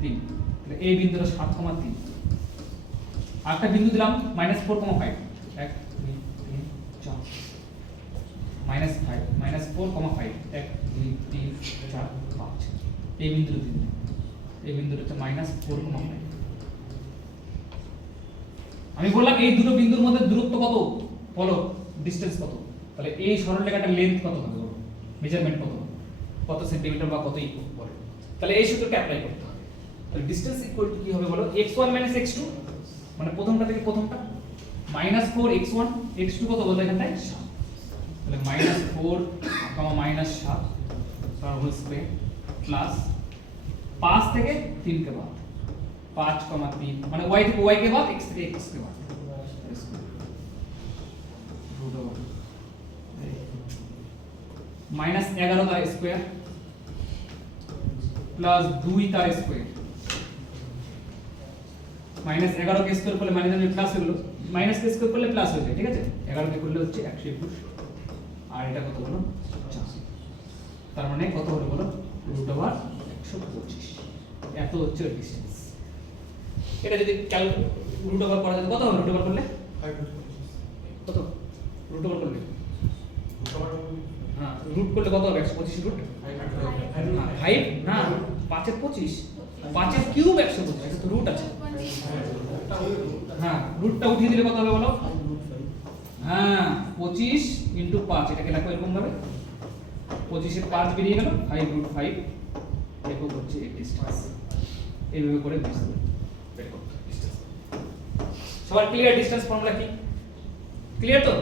3, তাহলে এই বিন্দুটা 7,3। আর একটা বিন্দু দিলাম -4,5 1 2 3 4 -5 -4,5 1 2 3 4 5 এই বিন্দুটা দিলাম, এই বিন্দুটা হচ্ছে -4,5। আমি বললাম এই দুটো বিন্দুর মধ্যে দূরত্ব কত, বলো ডিসটেন্স কত, তাহলে এই সরলরেখাটার লেন্থ কত হবে বলো, মেজারমেন্ট কত সেন্টিমিটার বা কত ইকুয়াল বলো, তাহলে এই সূত্রটা অ্যাপ্লাই করতে হবে। তাহলে ডিসটেন্স ইকুয়াল টু কি হবে বলো, x1 - x2 মানে প্রথমটা থেকে প্রথমটা -4 x1 x2 কত বলতো এখানটায় 7, তাহলে -4, -7 তার হোল স্কয়ার প্লাস 5 থেকে 3 কে বাদ 5,3 মানে y থেকে y কে বাদ x থেকে x কে বাদ -11 তার স্কয়ার প্লাস 2 তার স্কয়ার, -11 কে স্কয়ার করলে মাইনাস প্লাস হলো, মাইনাস কে স্কয়ার করলে প্লাস হয়ে যায়, ঠিক আছে, 11 কে করলে হচ্ছে 121 আর এটা কত হলো 4, তার মানে কত হলো বলো √125, এত হচ্ছে ডিসটেন্স। এটা যদি √ওভার করা যায় কত হবে, √ওভার করলে কত, √ওভার করলে হ্যাঁ রুট করলে কত হবে 125 রুট 5 না 5 এর 25 5 এর কিউব 125, এটা তো রুট আছে, হ্যাঁ রুটটা উঠিয়ে দিলে কত হবে বলো, হ্যাঁ 25 * 5 এটাকে লেখো এরকম ভাবে, 25 এর 5 বেরিয়ে গেল 5√5 একক হচ্ছে এই ডিসটেন্স, এইভাবে করে বের করতে হবে ডিসটেন্স। সবার ক্লিয়ার ডিসটেন্স ফর্মুলা কি, ক্লিয়ার তো?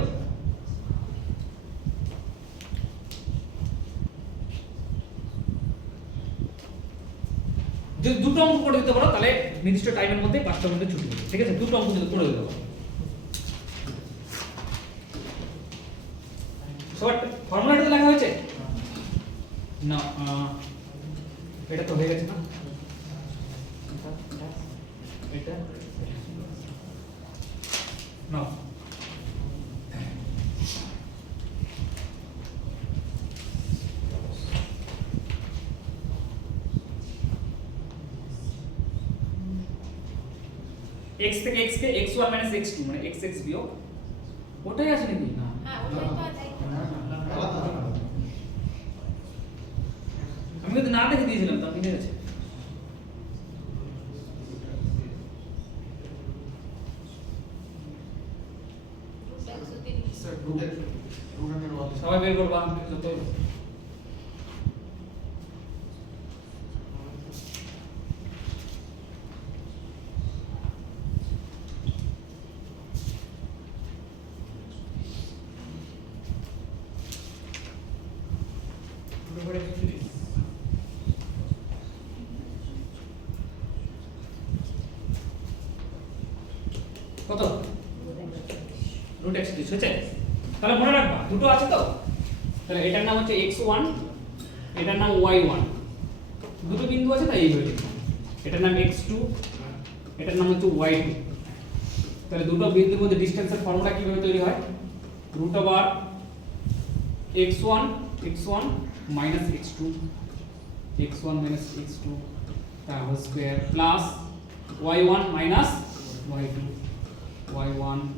যদি দুটো অঙ্ক করে দিতে পারো তাহলে নির্দিষ্ট টাইমের মধ্যে 5টার মধ্যে ছুটি হবে, ঠিক আছে, দুটো অঙ্ক যদি করে দিতে পারো। সবার ফর্মুলাটা তো লেখা হয়েছে না, এটা তো হয়ে গেছে না, এটা না x থেকে x কে x1 - x2 মানে x বিয়োগ ওটাই আছে নাকি না, হ্যাঁ ওটাই তো আছে। আমি তো না দেখে দিয়েছিলাম তো মিলে গেছে। সবাই বের করবা যত কত √x হয়েছে, তাহলে মনে রাখবা দুটো আছে তো, তাহলে এটার নাম হচ্ছে x1 এটার নাম y1, দুটো বিন্দু আছে তাই এই হয়েছে, এটার নাম x2 এটার নাম হচ্ছে y2, তাহলে দুটো বিন্দুর মধ্যে ডিসটেন্সের ফর্মুলা কিভাবে তৈরি হয়, √x1 x1 - x2 তার whole square plus y1 - y2 y1 -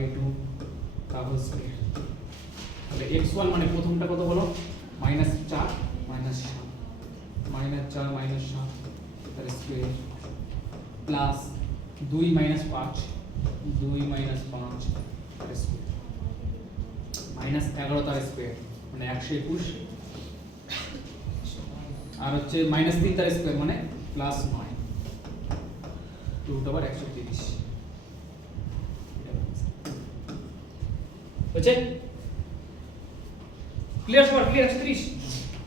y2 তার হোল স্কয়ার, তাহলে x1 মানে প্রথমটা কত হলো -4 - 7 তার স্কয়ার প্লাস 2 - 5 তার স্কয়ার -11 তার স্কয়ার মানে 121 আর হচ্ছে -3 তার স্কয়ার মানে +9 √130 হচ্ছে ক্লিয়ার, সবার ক্লিয়ার 130।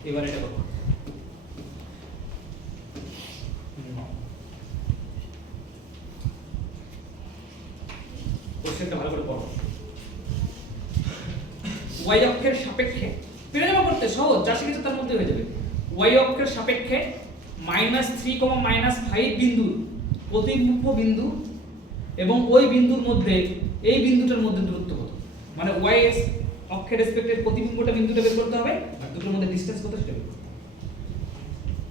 এবার এটা করব কোশ্চেনটা ভালো করে পড়ো, y অক্ষের সাপেক্ষে পেরে যাবো করতে সহজ, যা শিখেছো তার মধ্যে হয়ে যাবে, y অক্ষের সাপেক্ষে -3, -5 বিন্দুর প্রতিবিম্ব বিন্দু এবং ওই বিন্দুর মধ্যে এই বিন্দুটার মধ্যে দূরত্ব কত, মানে y অক্ষের রেসপেক্টের প্রতিবিম্বটা বিন্দুটা বের করতে হবে আর দুটোর মধ্যে ডিসটেন্স কত সেটা বের করতে হবে।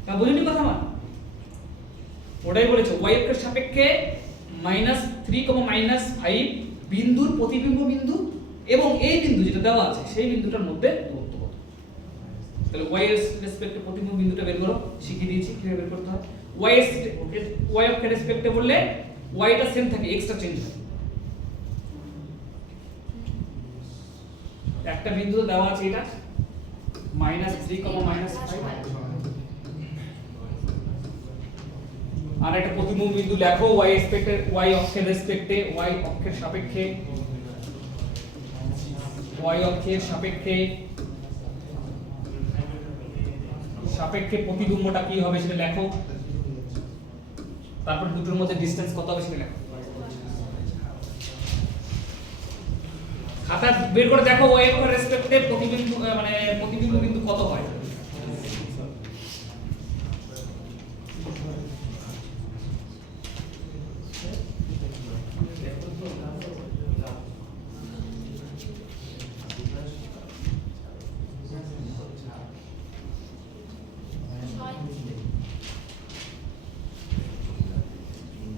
তা বুঝলি কথা আমার, ওটাই বলেছে y অক্ষের সাপেক্ষে -3, -5 বিন্দুর প্রতিবিম্ব বিন্দু এবং এই বিন্দু যেটা দেওয়া আছে সেই বিন্দুটার মধ্যে দূরত্ব কত। তাহলে y এর রেসপেক্টে প্রতিবিম্ব বিন্দুটা বের করো, শিখিয়ে দিয়েছি কিভাবে বের করতে হয়। y অক্ষের রেসপেক্টে বললে y টা সেম থাকে, x টা চেঞ্জ হয়। একটা বিন্দু দেওয়া আছে এটা -3, -5 আর একটা প্রতিবিম্ব বিন্দু লেখো y অক্ষের রেসপেক্টে y অক্ষের সাপেক্ষে সাপেক্ষে প্রতিবিম্বটা কি হবে সেটা লেখো, তারপর দুটোর মধ্যে ডিসটেন্স কত হবে সেটা লেখো। খাতা বের করে দেখো y অক্ষের রেসপেক্টে প্রতিবিম্ব বিন্দু কত হয়।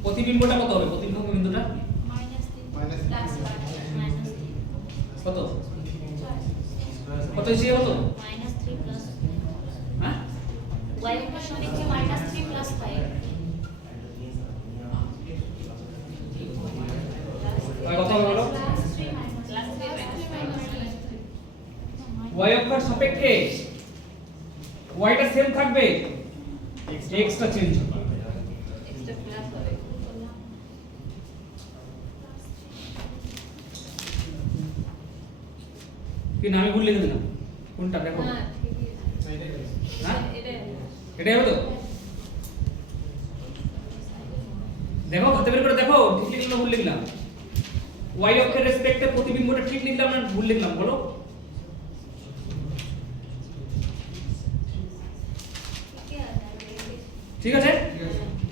প্রতিবিম্বটা কত হবে? প্রতিবিম্ব বিন্দুটা কত কত হিসেবে কত? হ্যাঁ y অক্ষের সাপেক্ষে -3 + 5 কত হবে বলো? y অক্ষের সাপেক্ষে y টা সেম থাকবে, x টা চেঞ্জ হবে। কি না আমি ভুল লিখে দিলাম, কোনটা দেখো? হ্যাঁ এটাই হবে তো? দেখো খাতা বের করে দেখো ঠিক লিখলাম না ভুল লিখলাম। y অক্ষের রেসপেক্টে প্রতিবিম্বটা ঠিক লিখলাম না ভুল লিখলাম বলো? ঠিক আছে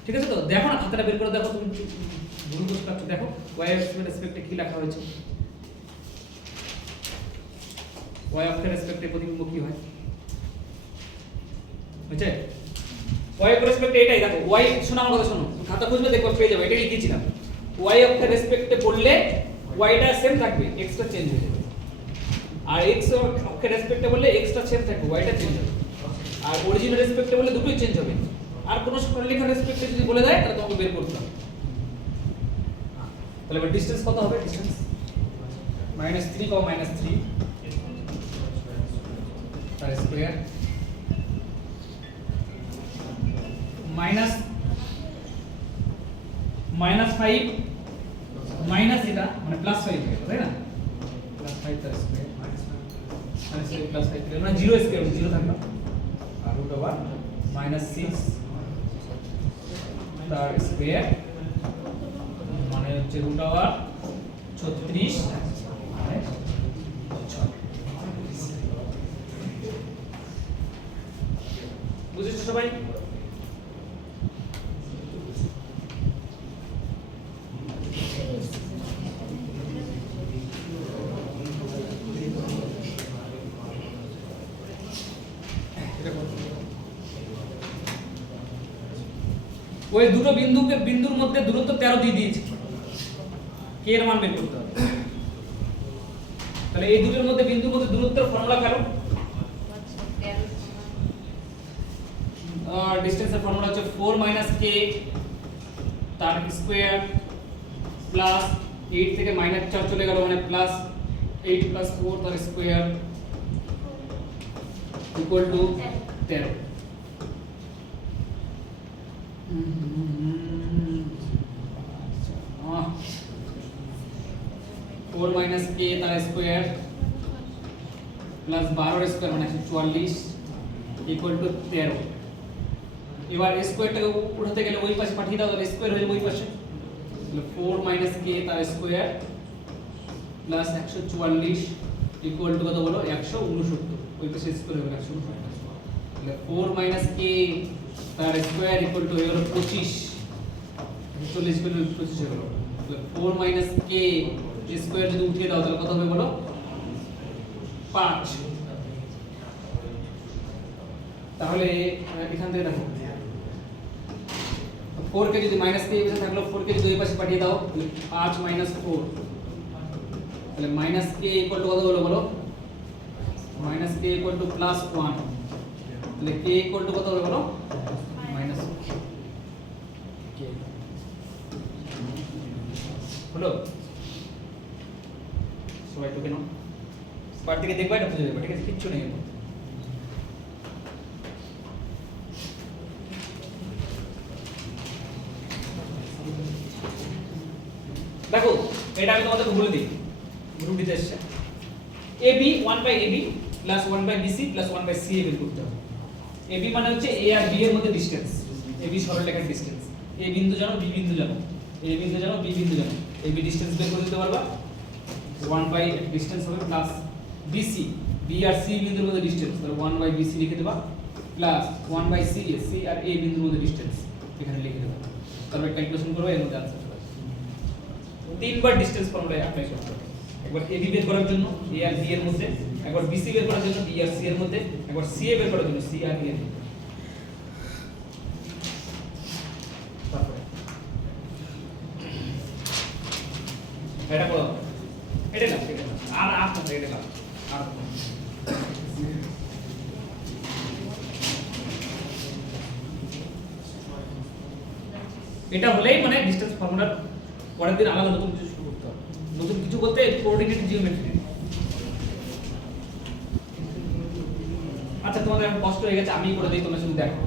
ঠিক আছে তো দেখো না খাতাটা বের করে দেখো, তুমি ভুল করতে পারছো দেখো y অক্ষের রেসপেক্টে কি লেখা হয়েছে। y অক্ষের রেসপেক্টে প্রতিবিম্ব কি হয় বুঝছে? y অক্ষের রেসপেক্টে এটাই দেখো, y শোনো আমার কথা শোনো, খাতা খুঁজবে দেখো পেয়ে যাবে, এটাই লিখেছিলাম। y অক্ষের রেসপেক্টে বললে y টা সেম থাকবে, x টা চেঞ্জ হয়ে যাবে। আর x অক্ষের রেসপেক্টে বললে x টা সেম থাকবে, y টা চেঞ্জ হবে। আর অরিজিনাল রেসপেক্টে বললে দুটোই চেঞ্জ হবে। আর কোনো সরলরেখার রেসপেক্টে যদি বলে দেয় তাহলে তোমাকে বের করতে হবে। তাহলে এবার ডিসটেন্স কত হবে? ডিসটেন্স -3, -3 তার স্কয়ার -5 মাইনাস এটা মানে +5 হবে তাই না? +5 তার স্কয়ার +5 মানে 0 স্কয়ার 0 থাকবে আর √6 তার স্কয়ার মানে হচ্ছে √36 মানে 6। বুঝেছো সবাই? ওই দুটো বিন্দুর মধ্যে দূরত্ব 13 দিয়ে দিয়েছে, k এর মান বের করতে হবে। তাহলে এই দুটোর মধ্যে বিন্দুর মধ্যে দূরত্বের ফর্মুলা ফেলো। ডিসটেন্সের ফর্মুলা হচ্ছে 4 - k তার স্কয়ার প্লাস 8 থেকে -4 চলে গেল মানে +8 + 4 তার স্কয়ার ইকুয়াল টু 13। 4 - k তার স্কয়ার প্লাস 12 এর স্কয়ার মানে 44 ইকুয়াল টু 13। এবার স্কয়ারটাকে উঠাতে গেলে ওই পাশে পাঠিয়ে দাও, তাহলে স্কয়ার হয়ে যাবে ওই পাশে। তাহলে 4 - k তার স্কয়ার প্লাস 144 ইকুয়াল টু কত বলো? 169। ওই পাশে স্কয়ার হবে 169। তাহলে 4 - k তার স্কয়ার ইকুয়াল টু হয়ে গেল 25। 40 গুণ 25 হয়ে গেল। তাহলে 4 - k স্কয়ার যদি উঠিয়ে দাও তাহলে কত হবে বলো? 5। তাহলে এখান থেকে দেখো কত 4 কে যদি মাইনাস কে এই পাশে থাকলো 4 কে যদি এই পাশে পাঠিয়ে দাও তাহলে 5 মাইনাস 4, তাহলে মাইনাস কে ইকুয়াল টু কত হলো বলো, minus K equal to plus 1, তাহলে কে ইকুয়াল টু কত হলো বলো, মাইনাস কে হলো। সবাই তো কেন পার্ট থেকে দেখবা এটা বুঝে যাবে, ঠিক আছে, কিচ্ছু নেই। দেখো এটা আমি তোমাদেরকে বলে দিই, রুটিতে এসেছে AB 1/AB plus 1/BC plus 1/CA বের করতে হবে। AB মানে হচ্ছে A আর B এর মধ্যে ডিসটেন্স, AB সরলরেখার ডিসটেন্স। A বিন্দু জানো, B বিন্দু জানো, A বিন্দু জানো, B বিন্দু জানো, AB ডিসটেন্স বের করে দিতে পারবা। 1 ডিসটেন্স হবে প্লাস BC, B আর C বিন্দুর মধ্যে ডিসটেন্স, তাহলে 1/BC লিখে দেবা plus 1/CA, C R A বিন্দুর মধ্যে ডিসটেন্স এখানে লিখে দেবা। তারপর ক্যালকুলেশন করবে, এর মধ্যে आंसर চলে আসবে। তিনবার ডিসটেন্স ফর্মুলা অ্যাপ্লাই করতে হবে। একবার AB বের করার জন্য A আর B এর মধ্যে, একবার BC বের করার জন্য B আর C এর মধ্যে, একবার CA বের করার জন্য C আর A এর মধ্যে। তারপরে এটা করো, এটা না, আর না, এটা না, আর এটা হলেই মানে ডিসটেন্স ফর্মুলার পরের দিন আলাদা নতুন কিছু শুরু করতে হবে। নতুন কিছু বলতে কোঅর্ডিনেট জিওমেট্রি। আচ্ছা তোমাদের এখন কষ্ট হয়ে গেছে, আমি করে দিই, তোমরা শুধু দেখো।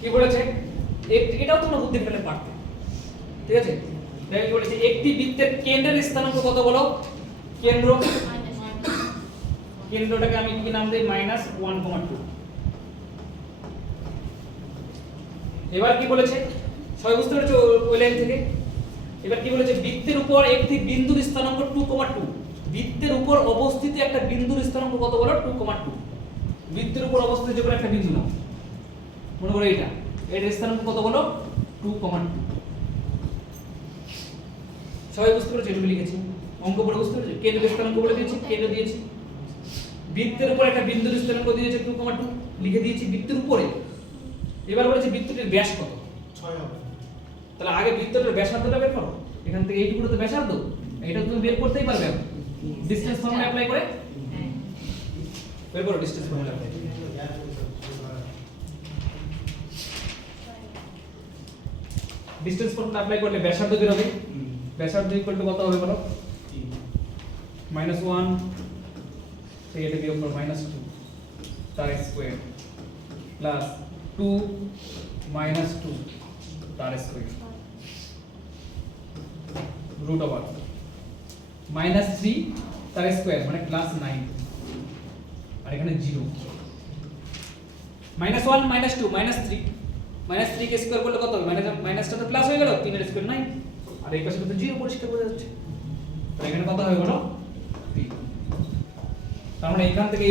কি বলেছে, এটাও তোমরা বুদ্ধি ফেলে পারতে, ঠিক আছে। দেখো বলেছে একটি বৃত্তের কেন্দ্রের স্থানাঙ্ক কত বলো, কেন্দ্র, কেন্দ্রটাকে আমি কি নাম দেই, -1,2। এবার কি বলেছে, সবাই বুঝতে পেরেছো ওই লাইন থেকে? এবার কি বলেছে, বৃত্তের উপর একটি বিন্দুর স্থানাঙ্ক 2,2। বৃত্তের উপর অবস্থিত একটা বিন্দুর স্থানাঙ্ক কত বলো, 2,2। বৃত্তের উপর অবস্থিত যে কোনো একটা বিন্দু নাও, মনে করো এটা, এর স্থানাঙ্ক কত বলো, 2,2। সবাই বুঝতে পেরেছো? এটুকু লিখেছি, অঙ্ক পড়ে বুঝতে পেরেছো? কেন্দ্রের স্থানাঙ্ক বলে দিয়েছি, কেন্দ্র দিয়েছি, বৃত্তের উপর একটা বিন্দুর স্থানাঙ্ক দিয়েছে 2,2 লিখে দিয়েছি বৃত্তের উপরে। এবার বলেছে বৃত্তটির ব্যাস কত, 6 হবে। তাহলে আগে বৃত্তটার ব্যাসার্ধটা বের করো। এখান থেকে এইটুকুটা তো ব্যাসার্ধ, এটা তুমি বের করতেই পারবে ডিসটেন্স ফর্মুলা অ্যাপ্লাই করে। বের করো distance formula apply. Distance formula apply করলে ব্যাসার্ধ বের হবে। ব্যাসার্ধ ইকুয়াল টু কত হবে বলো, -1 থেকে এটা বিয়োগ করো -2 তার স্কয়ার প্লাস 2 -2 তার স্কয়ার রুট ওভার -3 তার স্কয়ার মানে +9 আর এখানে 0 -1 -2 -3 -3 কে স্কয়ার করলে কত হবে, মাইনাসটা তো প্লাস হয়ে গেল, 3 এর স্কয়ার 9 আর এই পাশে তো 0 পরিষ্কার বোঝা যাচ্ছে। তো এখানে কত হবে বলো, 3। তার মানে এখান থেকে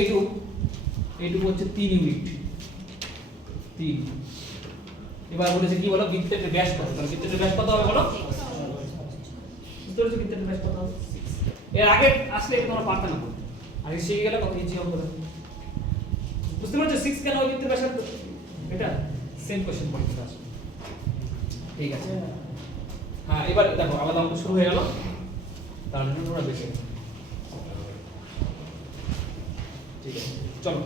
এইটুকু হচ্ছে 3 ইউনিট, 3। এবার বলেছে কি বলো, বৃত্তের ব্যাস কত, তাহলে বৃত্তের ব্যাস কত হবে বলো, বুঝতে পেরেছো বৃত্তের ব্যাস কত হবে, 6। এর আগে আসলে এটা তোমরা পারতে না বলতে, আগে শিখে গেলে কত ইজি হবে বুঝতে পেরেছো। 6 কেন হবে বৃত্তের ব্যাস, এটা সেম কোশ্চেন পরীক্ষাতে আসবে, ঠিক আছে। হ্যাঁ এবার দেখো আলাদা অঙ্ক শুরু হয়ে গেল, তার জন্য তোমরা বেশি, ঠিক আছে চলো।